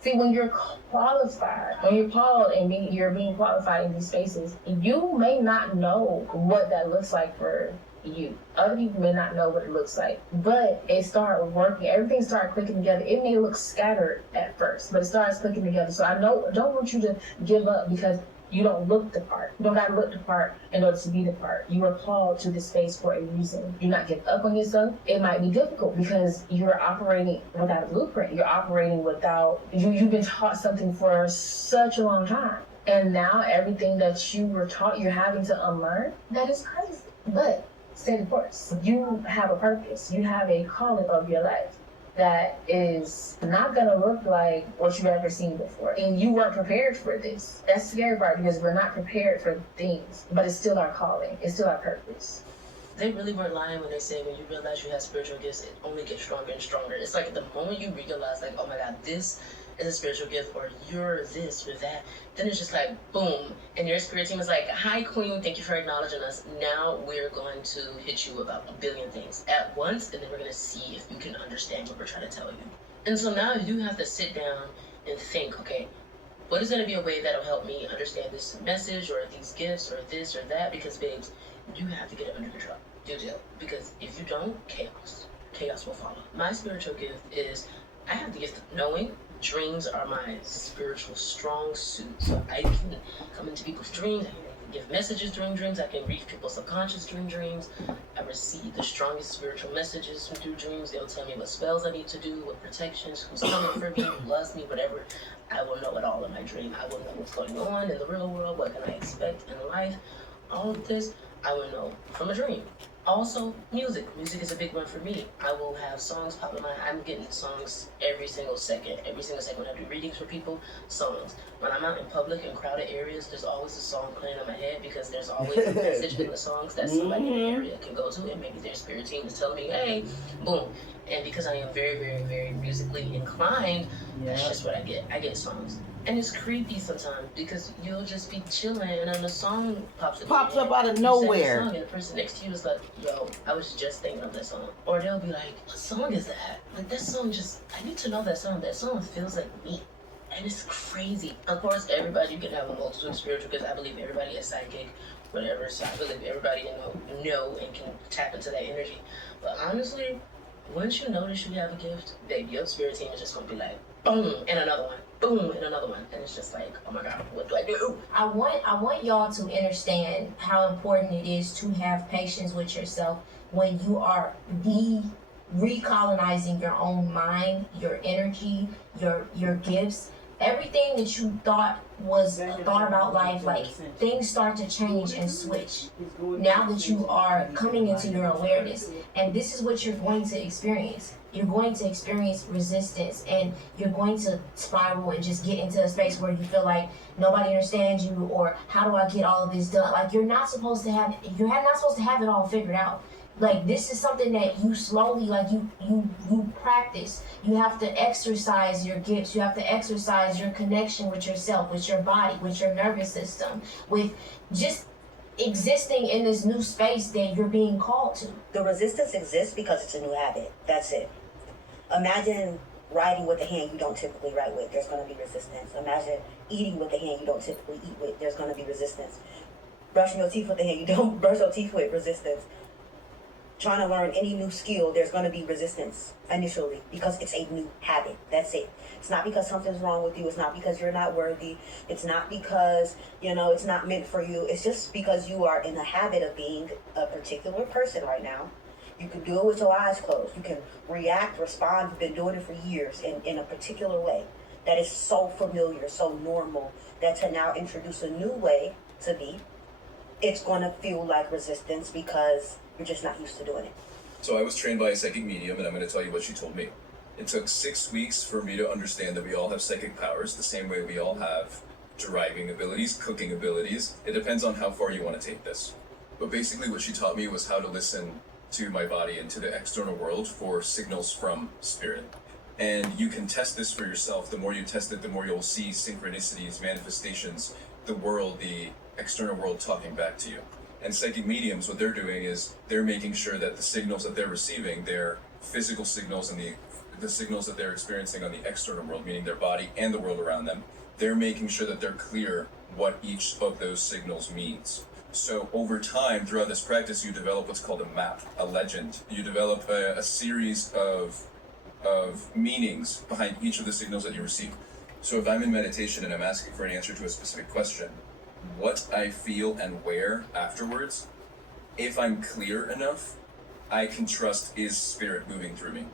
See, when you're qualified, when you're called and you're being qualified in these spaces, you may not know what that looks like for you. Other people may not know what it looks like, but it started working. Everything started clicking together. It may look scattered at first, but it starts clicking together. So I don't want you to give up because you don't look the part. You don't gotta look the part in order to be the part. You were called to this space for a reason. Do not give up on yourself. It might be difficult because you're operating without a blueprint. You're operating without, you've been taught something for such a long time. And now everything that you were taught, you're having to unlearn. That is crazy. But stay the course. You have a purpose. You have a calling of your life that is not gonna look like what you've ever seen before. And you weren't prepared for this. That's the scary part because we're not prepared for things, but it's still our calling. It's still our purpose. They really weren't lying when they say when you realize you have spiritual gifts, it only gets stronger and stronger. It's like the moment you realize like, oh my God, this is a spiritual gift, or you're this or that, then it's just like boom, and your spirit team is like, hi queen, thank you for acknowledging us. Now we're going to hit you about a billion things at once, and then we're going to see if you can understand what we're trying to tell you. And so now you have to sit down and think, okay, what is going to be a way that'll help me understand this message or these gifts or this or that? Because babes, you have to get it under control. Do deal. Because if you don't, chaos will follow. My spiritual gift is I have the gift of knowing. Dreams are my spiritual strong suit. So I can come into people's dreams, I can give messages during dreams, I can read people's subconscious during dreams. I receive the strongest spiritual messages through dreams. They'll tell me what spells I need to do, what protections, who's coming for me, who loves me, whatever. I will know it all in my dream. I will know what's going on in the real world, what can I expect in life. All of this, I will know from a dream. Also, music. Music is a big one for me. I will have songs pop in my. I'm getting songs every single second. Every single second when I do readings for people, songs. When I'm out in public in crowded areas, there's always a song playing in my head because there's always a message in the songs that somebody in the area can go to, and maybe their spirit team is telling me, "Hey, boom." And because I am very, very, very musically inclined, that's just what I get. I get songs. And it's creepy sometimes because you'll just be chilling and then the song pops up out of nowhere. And the person next to you is like, yo, I was just thinking of that song. Or they'll be like, what song is that? Like, that song just, I need to know that song. That song feels like me. And it's crazy. Of course, everybody can have a multitude of spiritual because I believe everybody is psychic, whatever. So I believe everybody know and can tap into that energy. But honestly, once you notice you have a gift, babe, your spirit team is just going to be like, boom, and another one. Boom, and another one. And it's just like, oh my God, what do I do? I want y'all to understand how important it is to have patience with yourself when you are recolonizing your own mind, your energy, your gifts. Everything that you thought about life, like things start to change and switch now that you are coming into your awareness. And this is what you're going to experience. You're going to experience resistance, and you're going to spiral and just get into a space where you feel like nobody understands you, or how do I get all of this done? Like you're not supposed to have it all figured out. Like this is something that you slowly, like you practice. You have to exercise your gifts. You have to exercise your connection with yourself, with your body, with your nervous system, with just existing in this new space that you're being called to. The resistance exists because it's a new habit. That's it. Imagine writing with a hand you don't typically write with. There's going to be resistance. Imagine eating with a hand you don't typically eat with. There's going to be resistance. Brushing your teeth with a hand you don't brush your teeth with. Resistance. Trying to learn any new skill, there's going to be resistance initially because it's a new habit. That's it. It's not because something's wrong with you. It's not because you're not worthy. It's not because, it's not meant for you. It's just because you are in the habit of being a particular person right now. You can do it with your eyes closed. You can react, respond. You've been doing it for years in a particular way that is so familiar, so normal, that to now introduce a new way to be, it's going to feel like resistance because you're just not used to doing it. So I was trained by a psychic medium, and I'm going to tell you what she told me. It took 6 weeks for me to understand that we all have psychic powers, the same way we all have driving abilities, cooking abilities. It depends on how far you want to take this. But basically what she taught me was how to listen to my body and to the external world for signals from spirit. And you can test this for yourself. The more you test it, the more you'll see synchronicities, manifestations, the world, the external world talking back to you. And psychic mediums, what they're doing is they're making sure that the signals that they're receiving, their physical signals and the signals that they're experiencing on the external world, meaning their body and the world around them, they're making sure that they're clear what each of those signals means. So over time, throughout this practice, you develop what's called a map, a legend. You develop a series of meanings behind each of the signals that you receive. So if I'm in meditation and I'm asking for an answer to a specific question, what I feel and where afterwards, if I'm clear enough, I can trust is spirit moving through me.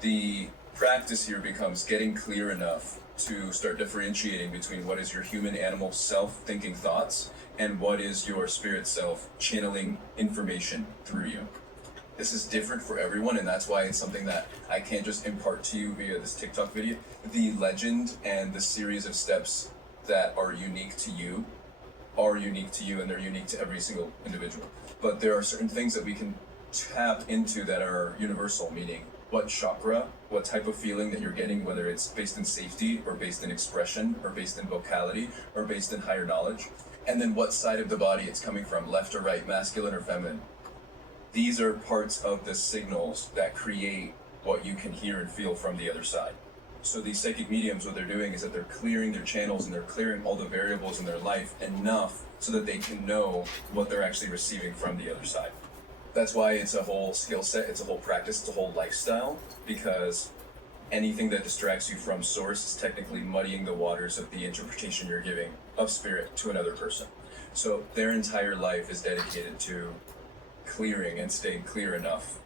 The practice here becomes getting clear enough to start differentiating between what is your human animal self-thinking thoughts and what is your spirit self channeling information through you. This is different for everyone, and that's why it's something that I can't just impart to you via this TikTok video. The legend and the series of steps that are unique to you are unique to you, and they're unique to every single individual. But there are certain things that we can tap into that are universal, meaning what chakra, what type of feeling that you're getting, whether it's based in safety or based in expression or based in vocality or based in higher knowledge, and then what side of the body it's coming from, left or right, masculine or feminine. These are parts of the signals that create what you can hear and feel from the other side. So these psychic mediums, what they're doing is that they're clearing their channels and they're clearing all the variables in their life enough so that they can know what they're actually receiving from the other side. That's why it's a whole skill set, it's a whole practice, it's a whole lifestyle, because anything that distracts you from source is technically muddying the waters of the interpretation you're giving of spirit to another person. So their entire life is dedicated to clearing and staying clear enough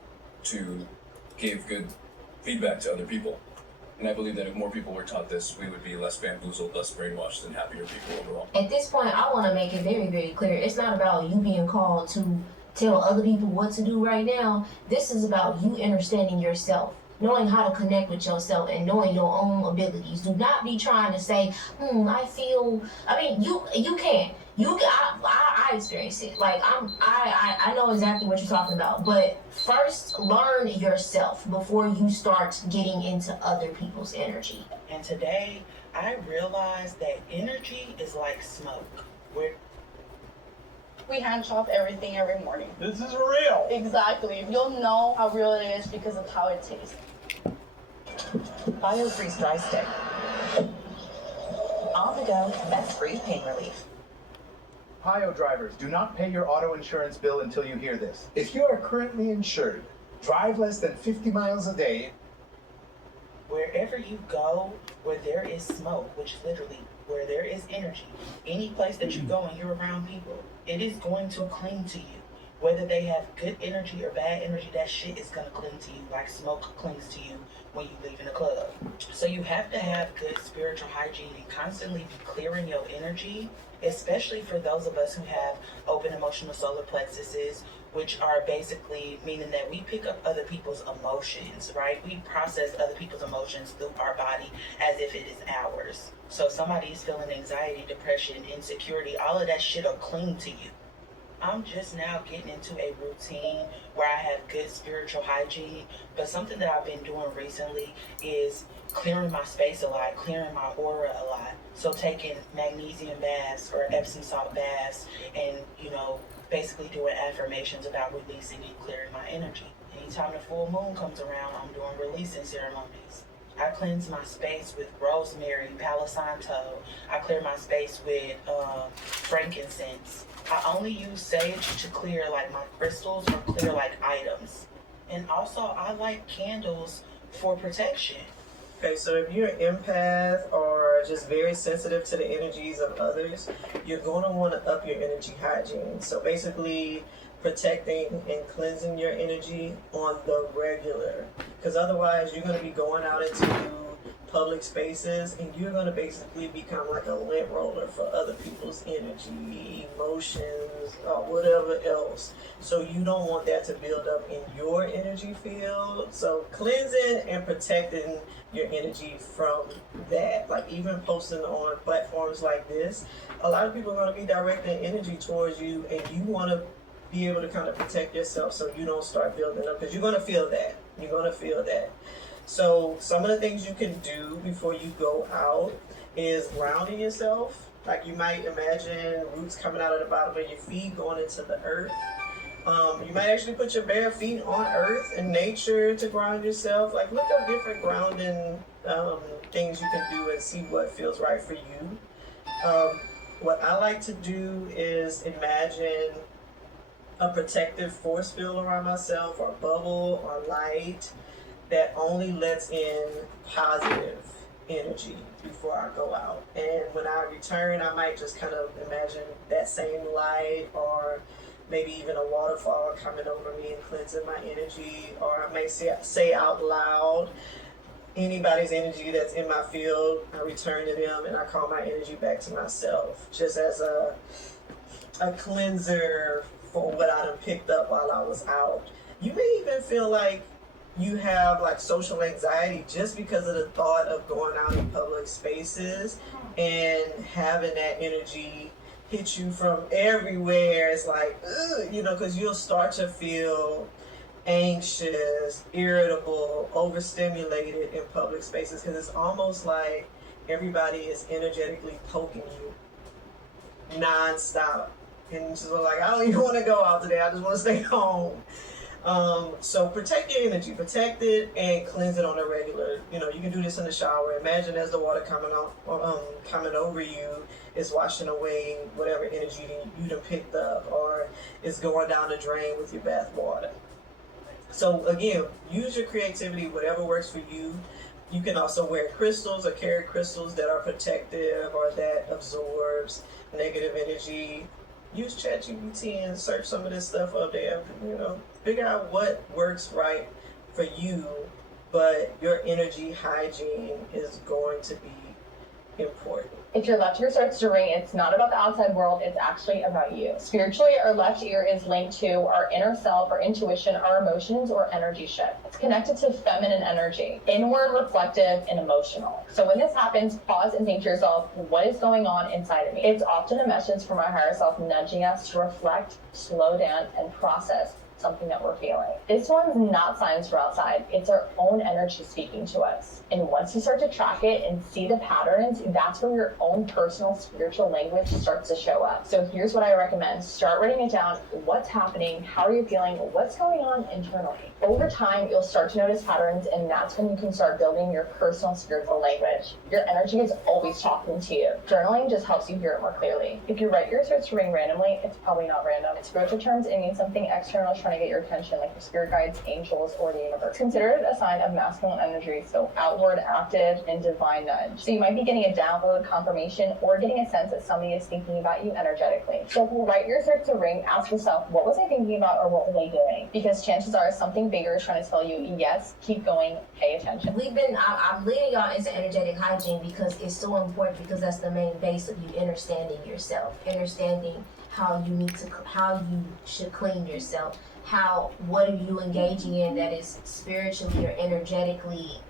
to give good feedback to other people. And I believe that if more people were taught this, we would be less bamboozled, less brainwashed, and happier people overall. At this point, I want to make it very, very clear. It's not about you being called to tell other people what to do right now. This is about you understanding yourself, knowing how to connect with yourself and knowing your own abilities. Do not be trying to say, you can't. I experience it. Like I know exactly what you're talking about. But first, learn yourself before you start getting into other people's energy. And today, I realized that energy is like smoke. We hand chop everything every morning. This is real. Exactly. You'll know how real it is because of how it tastes. BioFreeze Dry Stick. On the go, mess-free pain relief. Ohio drivers, do not pay your auto insurance bill until you hear this. If you are currently insured, drive less than 50 miles a day. Wherever you go, where there is smoke, which is literally where there is energy, any place that you go and you're around people, it is going to cling to you. Whether they have good energy or bad energy, that shit is gonna cling to you like smoke clings to you when you leave in a club. So you have to have good spiritual hygiene and constantly be clearing your energy, especially for those of us who have open emotional solar plexuses, which are basically meaning that we pick up other people's emotions, right? We process other people's emotions through our body as if it is ours. So if somebody is feeling anxiety, depression, insecurity, all of that shit will cling to you. I'm just now getting into a routine where I have good spiritual hygiene, but something that I've been doing recently is clearing my space a lot, clearing my aura a lot. So taking magnesium baths or Epsom salt baths and, basically doing affirmations about releasing and clearing my energy. Anytime the full moon comes around, I'm doing releasing ceremonies. I cleanse my space with rosemary, Palo Santo. I clear my space with frankincense. I only use sage to clear like my crystals or clear like items. And also I light candles for protection. Okay, so if you're an empath or just very sensitive to the energies of others, you're going to want to up your energy hygiene. So basically protecting and cleansing your energy on the regular. Because otherwise you're going to be going out into public spaces and you're going to basically become like a lint roller for other people's energy, emotions, or whatever else. So you don't want that to build up in your energy field. So cleansing and protecting your energy from that, like even posting on platforms like this, a lot of people are going to be directing energy towards you, and you want to be able to kind of protect yourself so you don't start building up, because you're going to feel that. You're going to feel that. So some of the things you can do before you go out is grounding yourself. Like you might imagine roots coming out of the bottom of your feet going into the earth. You might actually put your bare feet on earth and nature to ground yourself. Like look up different grounding things you can do and see what feels right for you. What I like to do is imagine a protective force field around myself, or bubble or light that only lets in positive energy before I go out. And when I return, I might just kind of imagine that same light, or maybe even a waterfall coming over me and cleansing my energy. Or I may say out loud anybody's energy that's in my field. I return to them and I call my energy back to myself, just as a cleanser for what I done picked up while I was out. You may even feel like you have like social anxiety just because of the thought of going out in public spaces and having that energy hit you from everywhere. It's like, because you'll start to feel anxious, irritable, overstimulated in public spaces, because it's almost like everybody is energetically poking you nonstop. And just like, I don't even want to go out today. I just want to stay home. So protect your energy, protect it and cleanse it on a regular. You can do this in the shower. Imagine as the water coming over you is washing away whatever energy you done picked up, or it's going down the drain with your bath water. So again, use your creativity, whatever works for you. You can also wear crystals or carry crystals that are protective or that absorbs negative energy. Use ChatGPT and search some of this stuff up there. Figure out what works right for you, but your energy hygiene is going to be important. If your left ear starts to ring, it's not about the outside world, it's actually about you. Spiritually, our left ear is linked to our inner self, our intuition, our emotions, or energy shift. It's connected to feminine energy, inward, reflective, and emotional. So when this happens, pause and think to yourself, what is going on inside of me? It's often a message from our higher self nudging us to reflect, slow down, and process something that we're feeling. This one's not science for outside, it's our own energy speaking to us. And once you start to track it and see the patterns, that's where your own personal spiritual language starts to show up. So here's what I recommend. Start writing it down. What's happening? How are you feeling? What's going on internally? Over time, you'll start to notice patterns, and that's when you can start building your personal spiritual language. Your energy is always talking to you. Journaling just helps you hear it more clearly. If your right ear starts to ring randomly, it's probably not random. In spiritual terms, it means something external is trying to get your attention, like your spirit guides, angels, or the universe. Consider it a sign of masculine energy, so outward, active, and divine nudge. So you might be getting a download, confirmation, or getting a sense that somebody is thinking about you energetically. So if your right ear starts to ring, ask yourself, what was I thinking about, or what were they doing? Because chances are something bigger is trying to tell you, yes, keep going, pay attention. I'm leading y'all into energetic hygiene because it's so important, because that's the main base of you understanding yourself, understanding how you should clean yourself, what are you engaging in that is spiritually or energetically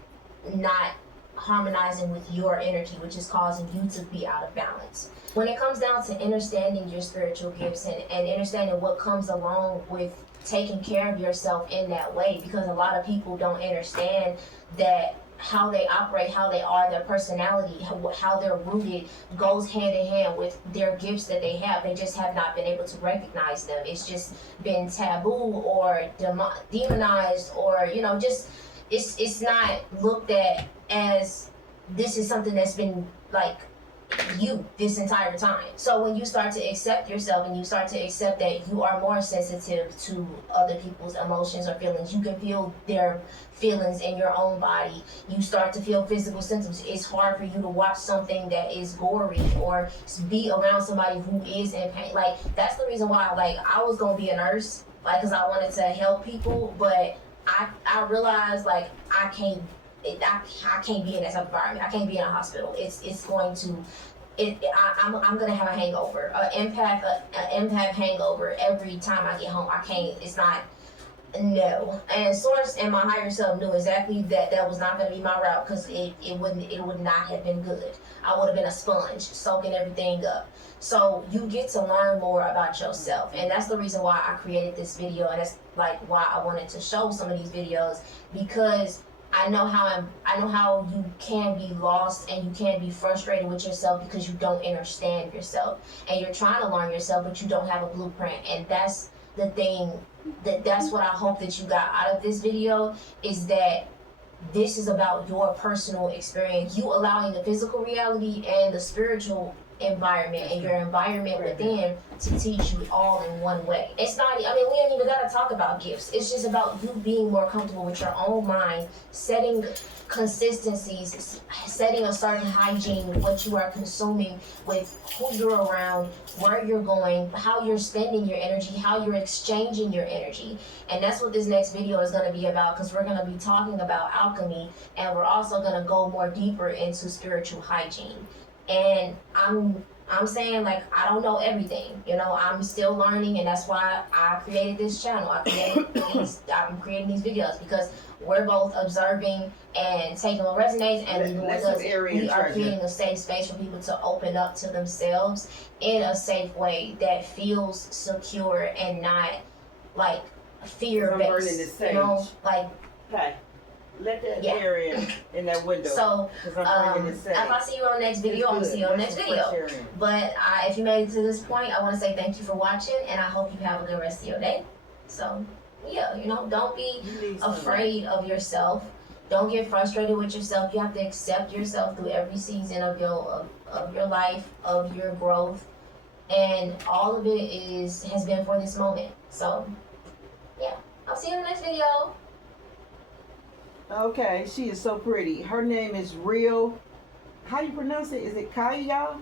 not harmonizing with your energy, which is causing you to be out of balance. When it comes down to understanding your spiritual gifts and understanding what comes along with taking care of yourself in that way, because a lot of people don't understand that how they operate, how they are, their personality, how they're rooted goes hand in hand with their gifts that they have. They just have not been able to recognize them. It's just been taboo or demonized, or just it's not looked at as this is something that's been like you this entire time. So when you start to accept yourself and you start to accept that you are more sensitive to other people's emotions or feelings, you can feel their feelings in your own body. You start to feel physical symptoms. It's hard for you to watch something that is gory or be around somebody who is in pain. Like, that's the reason why, like, I was gonna be a nurse, like, because I wanted to help people, but I realized, like, I can't be in that type of environment. I can't be in a hospital. I'm gonna have a hangover, an empath hangover every time I get home. I can't. It's not. No. And Source and my higher self knew exactly that was not gonna be my route, because it would not have been good. I would have been a sponge, soaking everything up. So you get to learn more about yourself, and that's the reason why I created this video, and that's like why I wanted to show some of these videos, because I know how you can be lost and you can be frustrated with yourself because you don't understand yourself, and you're trying to learn yourself, but you don't have a blueprint. And that's the thing, that's what I hope that you got out of this video, is that this is about your personal experience, you allowing the physical reality and the spiritual environment and your environment within to teach you all in one way. It's not, we ain't even gotta talk about gifts. It's just about you being more comfortable with your own mind, setting consistencies, setting a certain hygiene with what you are consuming, with who you're around, where you're going, how you're spending your energy, how you're exchanging your energy. And that's what this next video is going to be about, because we're going to be talking about alchemy, and we're also going to go more deeper into spiritual hygiene. And I'm saying, like, I don't know everything, I'm still learning, and that's why I created this channel. I'm creating these videos because we're both observing and taking what resonates, and we are creating a safe space for people to open up to themselves in a safe way that feels secure and not like fear-based, Okay. Let that air in that window. So, if I see you on the next video, I'm going to see you on the next video. But if you made it to this point, I want to say thank you for watching, and I hope you have a good rest of your day. So, yeah, don't be afraid of yourself. Don't get frustrated with yourself. You have to accept yourself through every season of your life, of your growth. And all of it has been for this moment. So, yeah, I'll see you in the next video. Okay, she is so pretty. Her name is Real. How you pronounce it? Is it Kaya?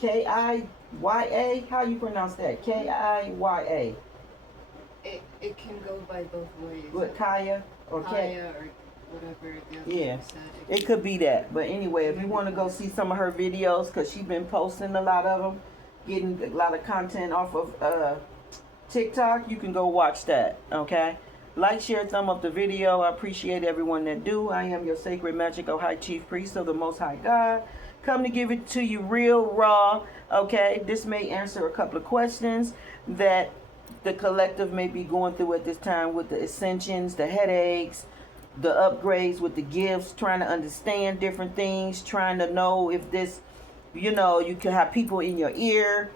K-I-Y-A? How you pronounce that? It can go by both ways. What, Kaya or Kaya or whatever the other Yeah. one said. It could be that. But anyway, if you want to go see some of her videos, because she's been posting a lot of them, getting a lot of content off of TikTok, you can go watch that, okay? Like, share, thumb up the video. I appreciate everyone that do. I am your sacred, magical, high chief priest of the Most High God. Come to give it to you real raw, okay? This may answer a couple of questions that the collective may be going through at this time with the ascensions, the headaches, the upgrades with the gifts, trying to understand different things, trying to know if this, you can have people in your ear,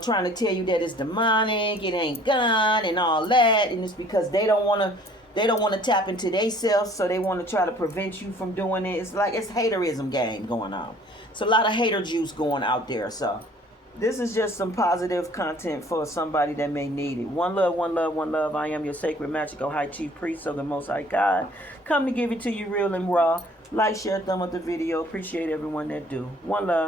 trying to tell you that it's demonic, it ain't God and all that, and it's because they don't want to tap into themselves, so they want to try to prevent you from doing it. It's like it's haterism game going on. It's a lot of hater juice going out there. So this is just some positive content for somebody that may need it. One love, one love, one love. I am your sacred, magical, high chief priest of the Most High God. Come to give it to you real and raw. Like, share, thumb up the video. Appreciate everyone that do. One love.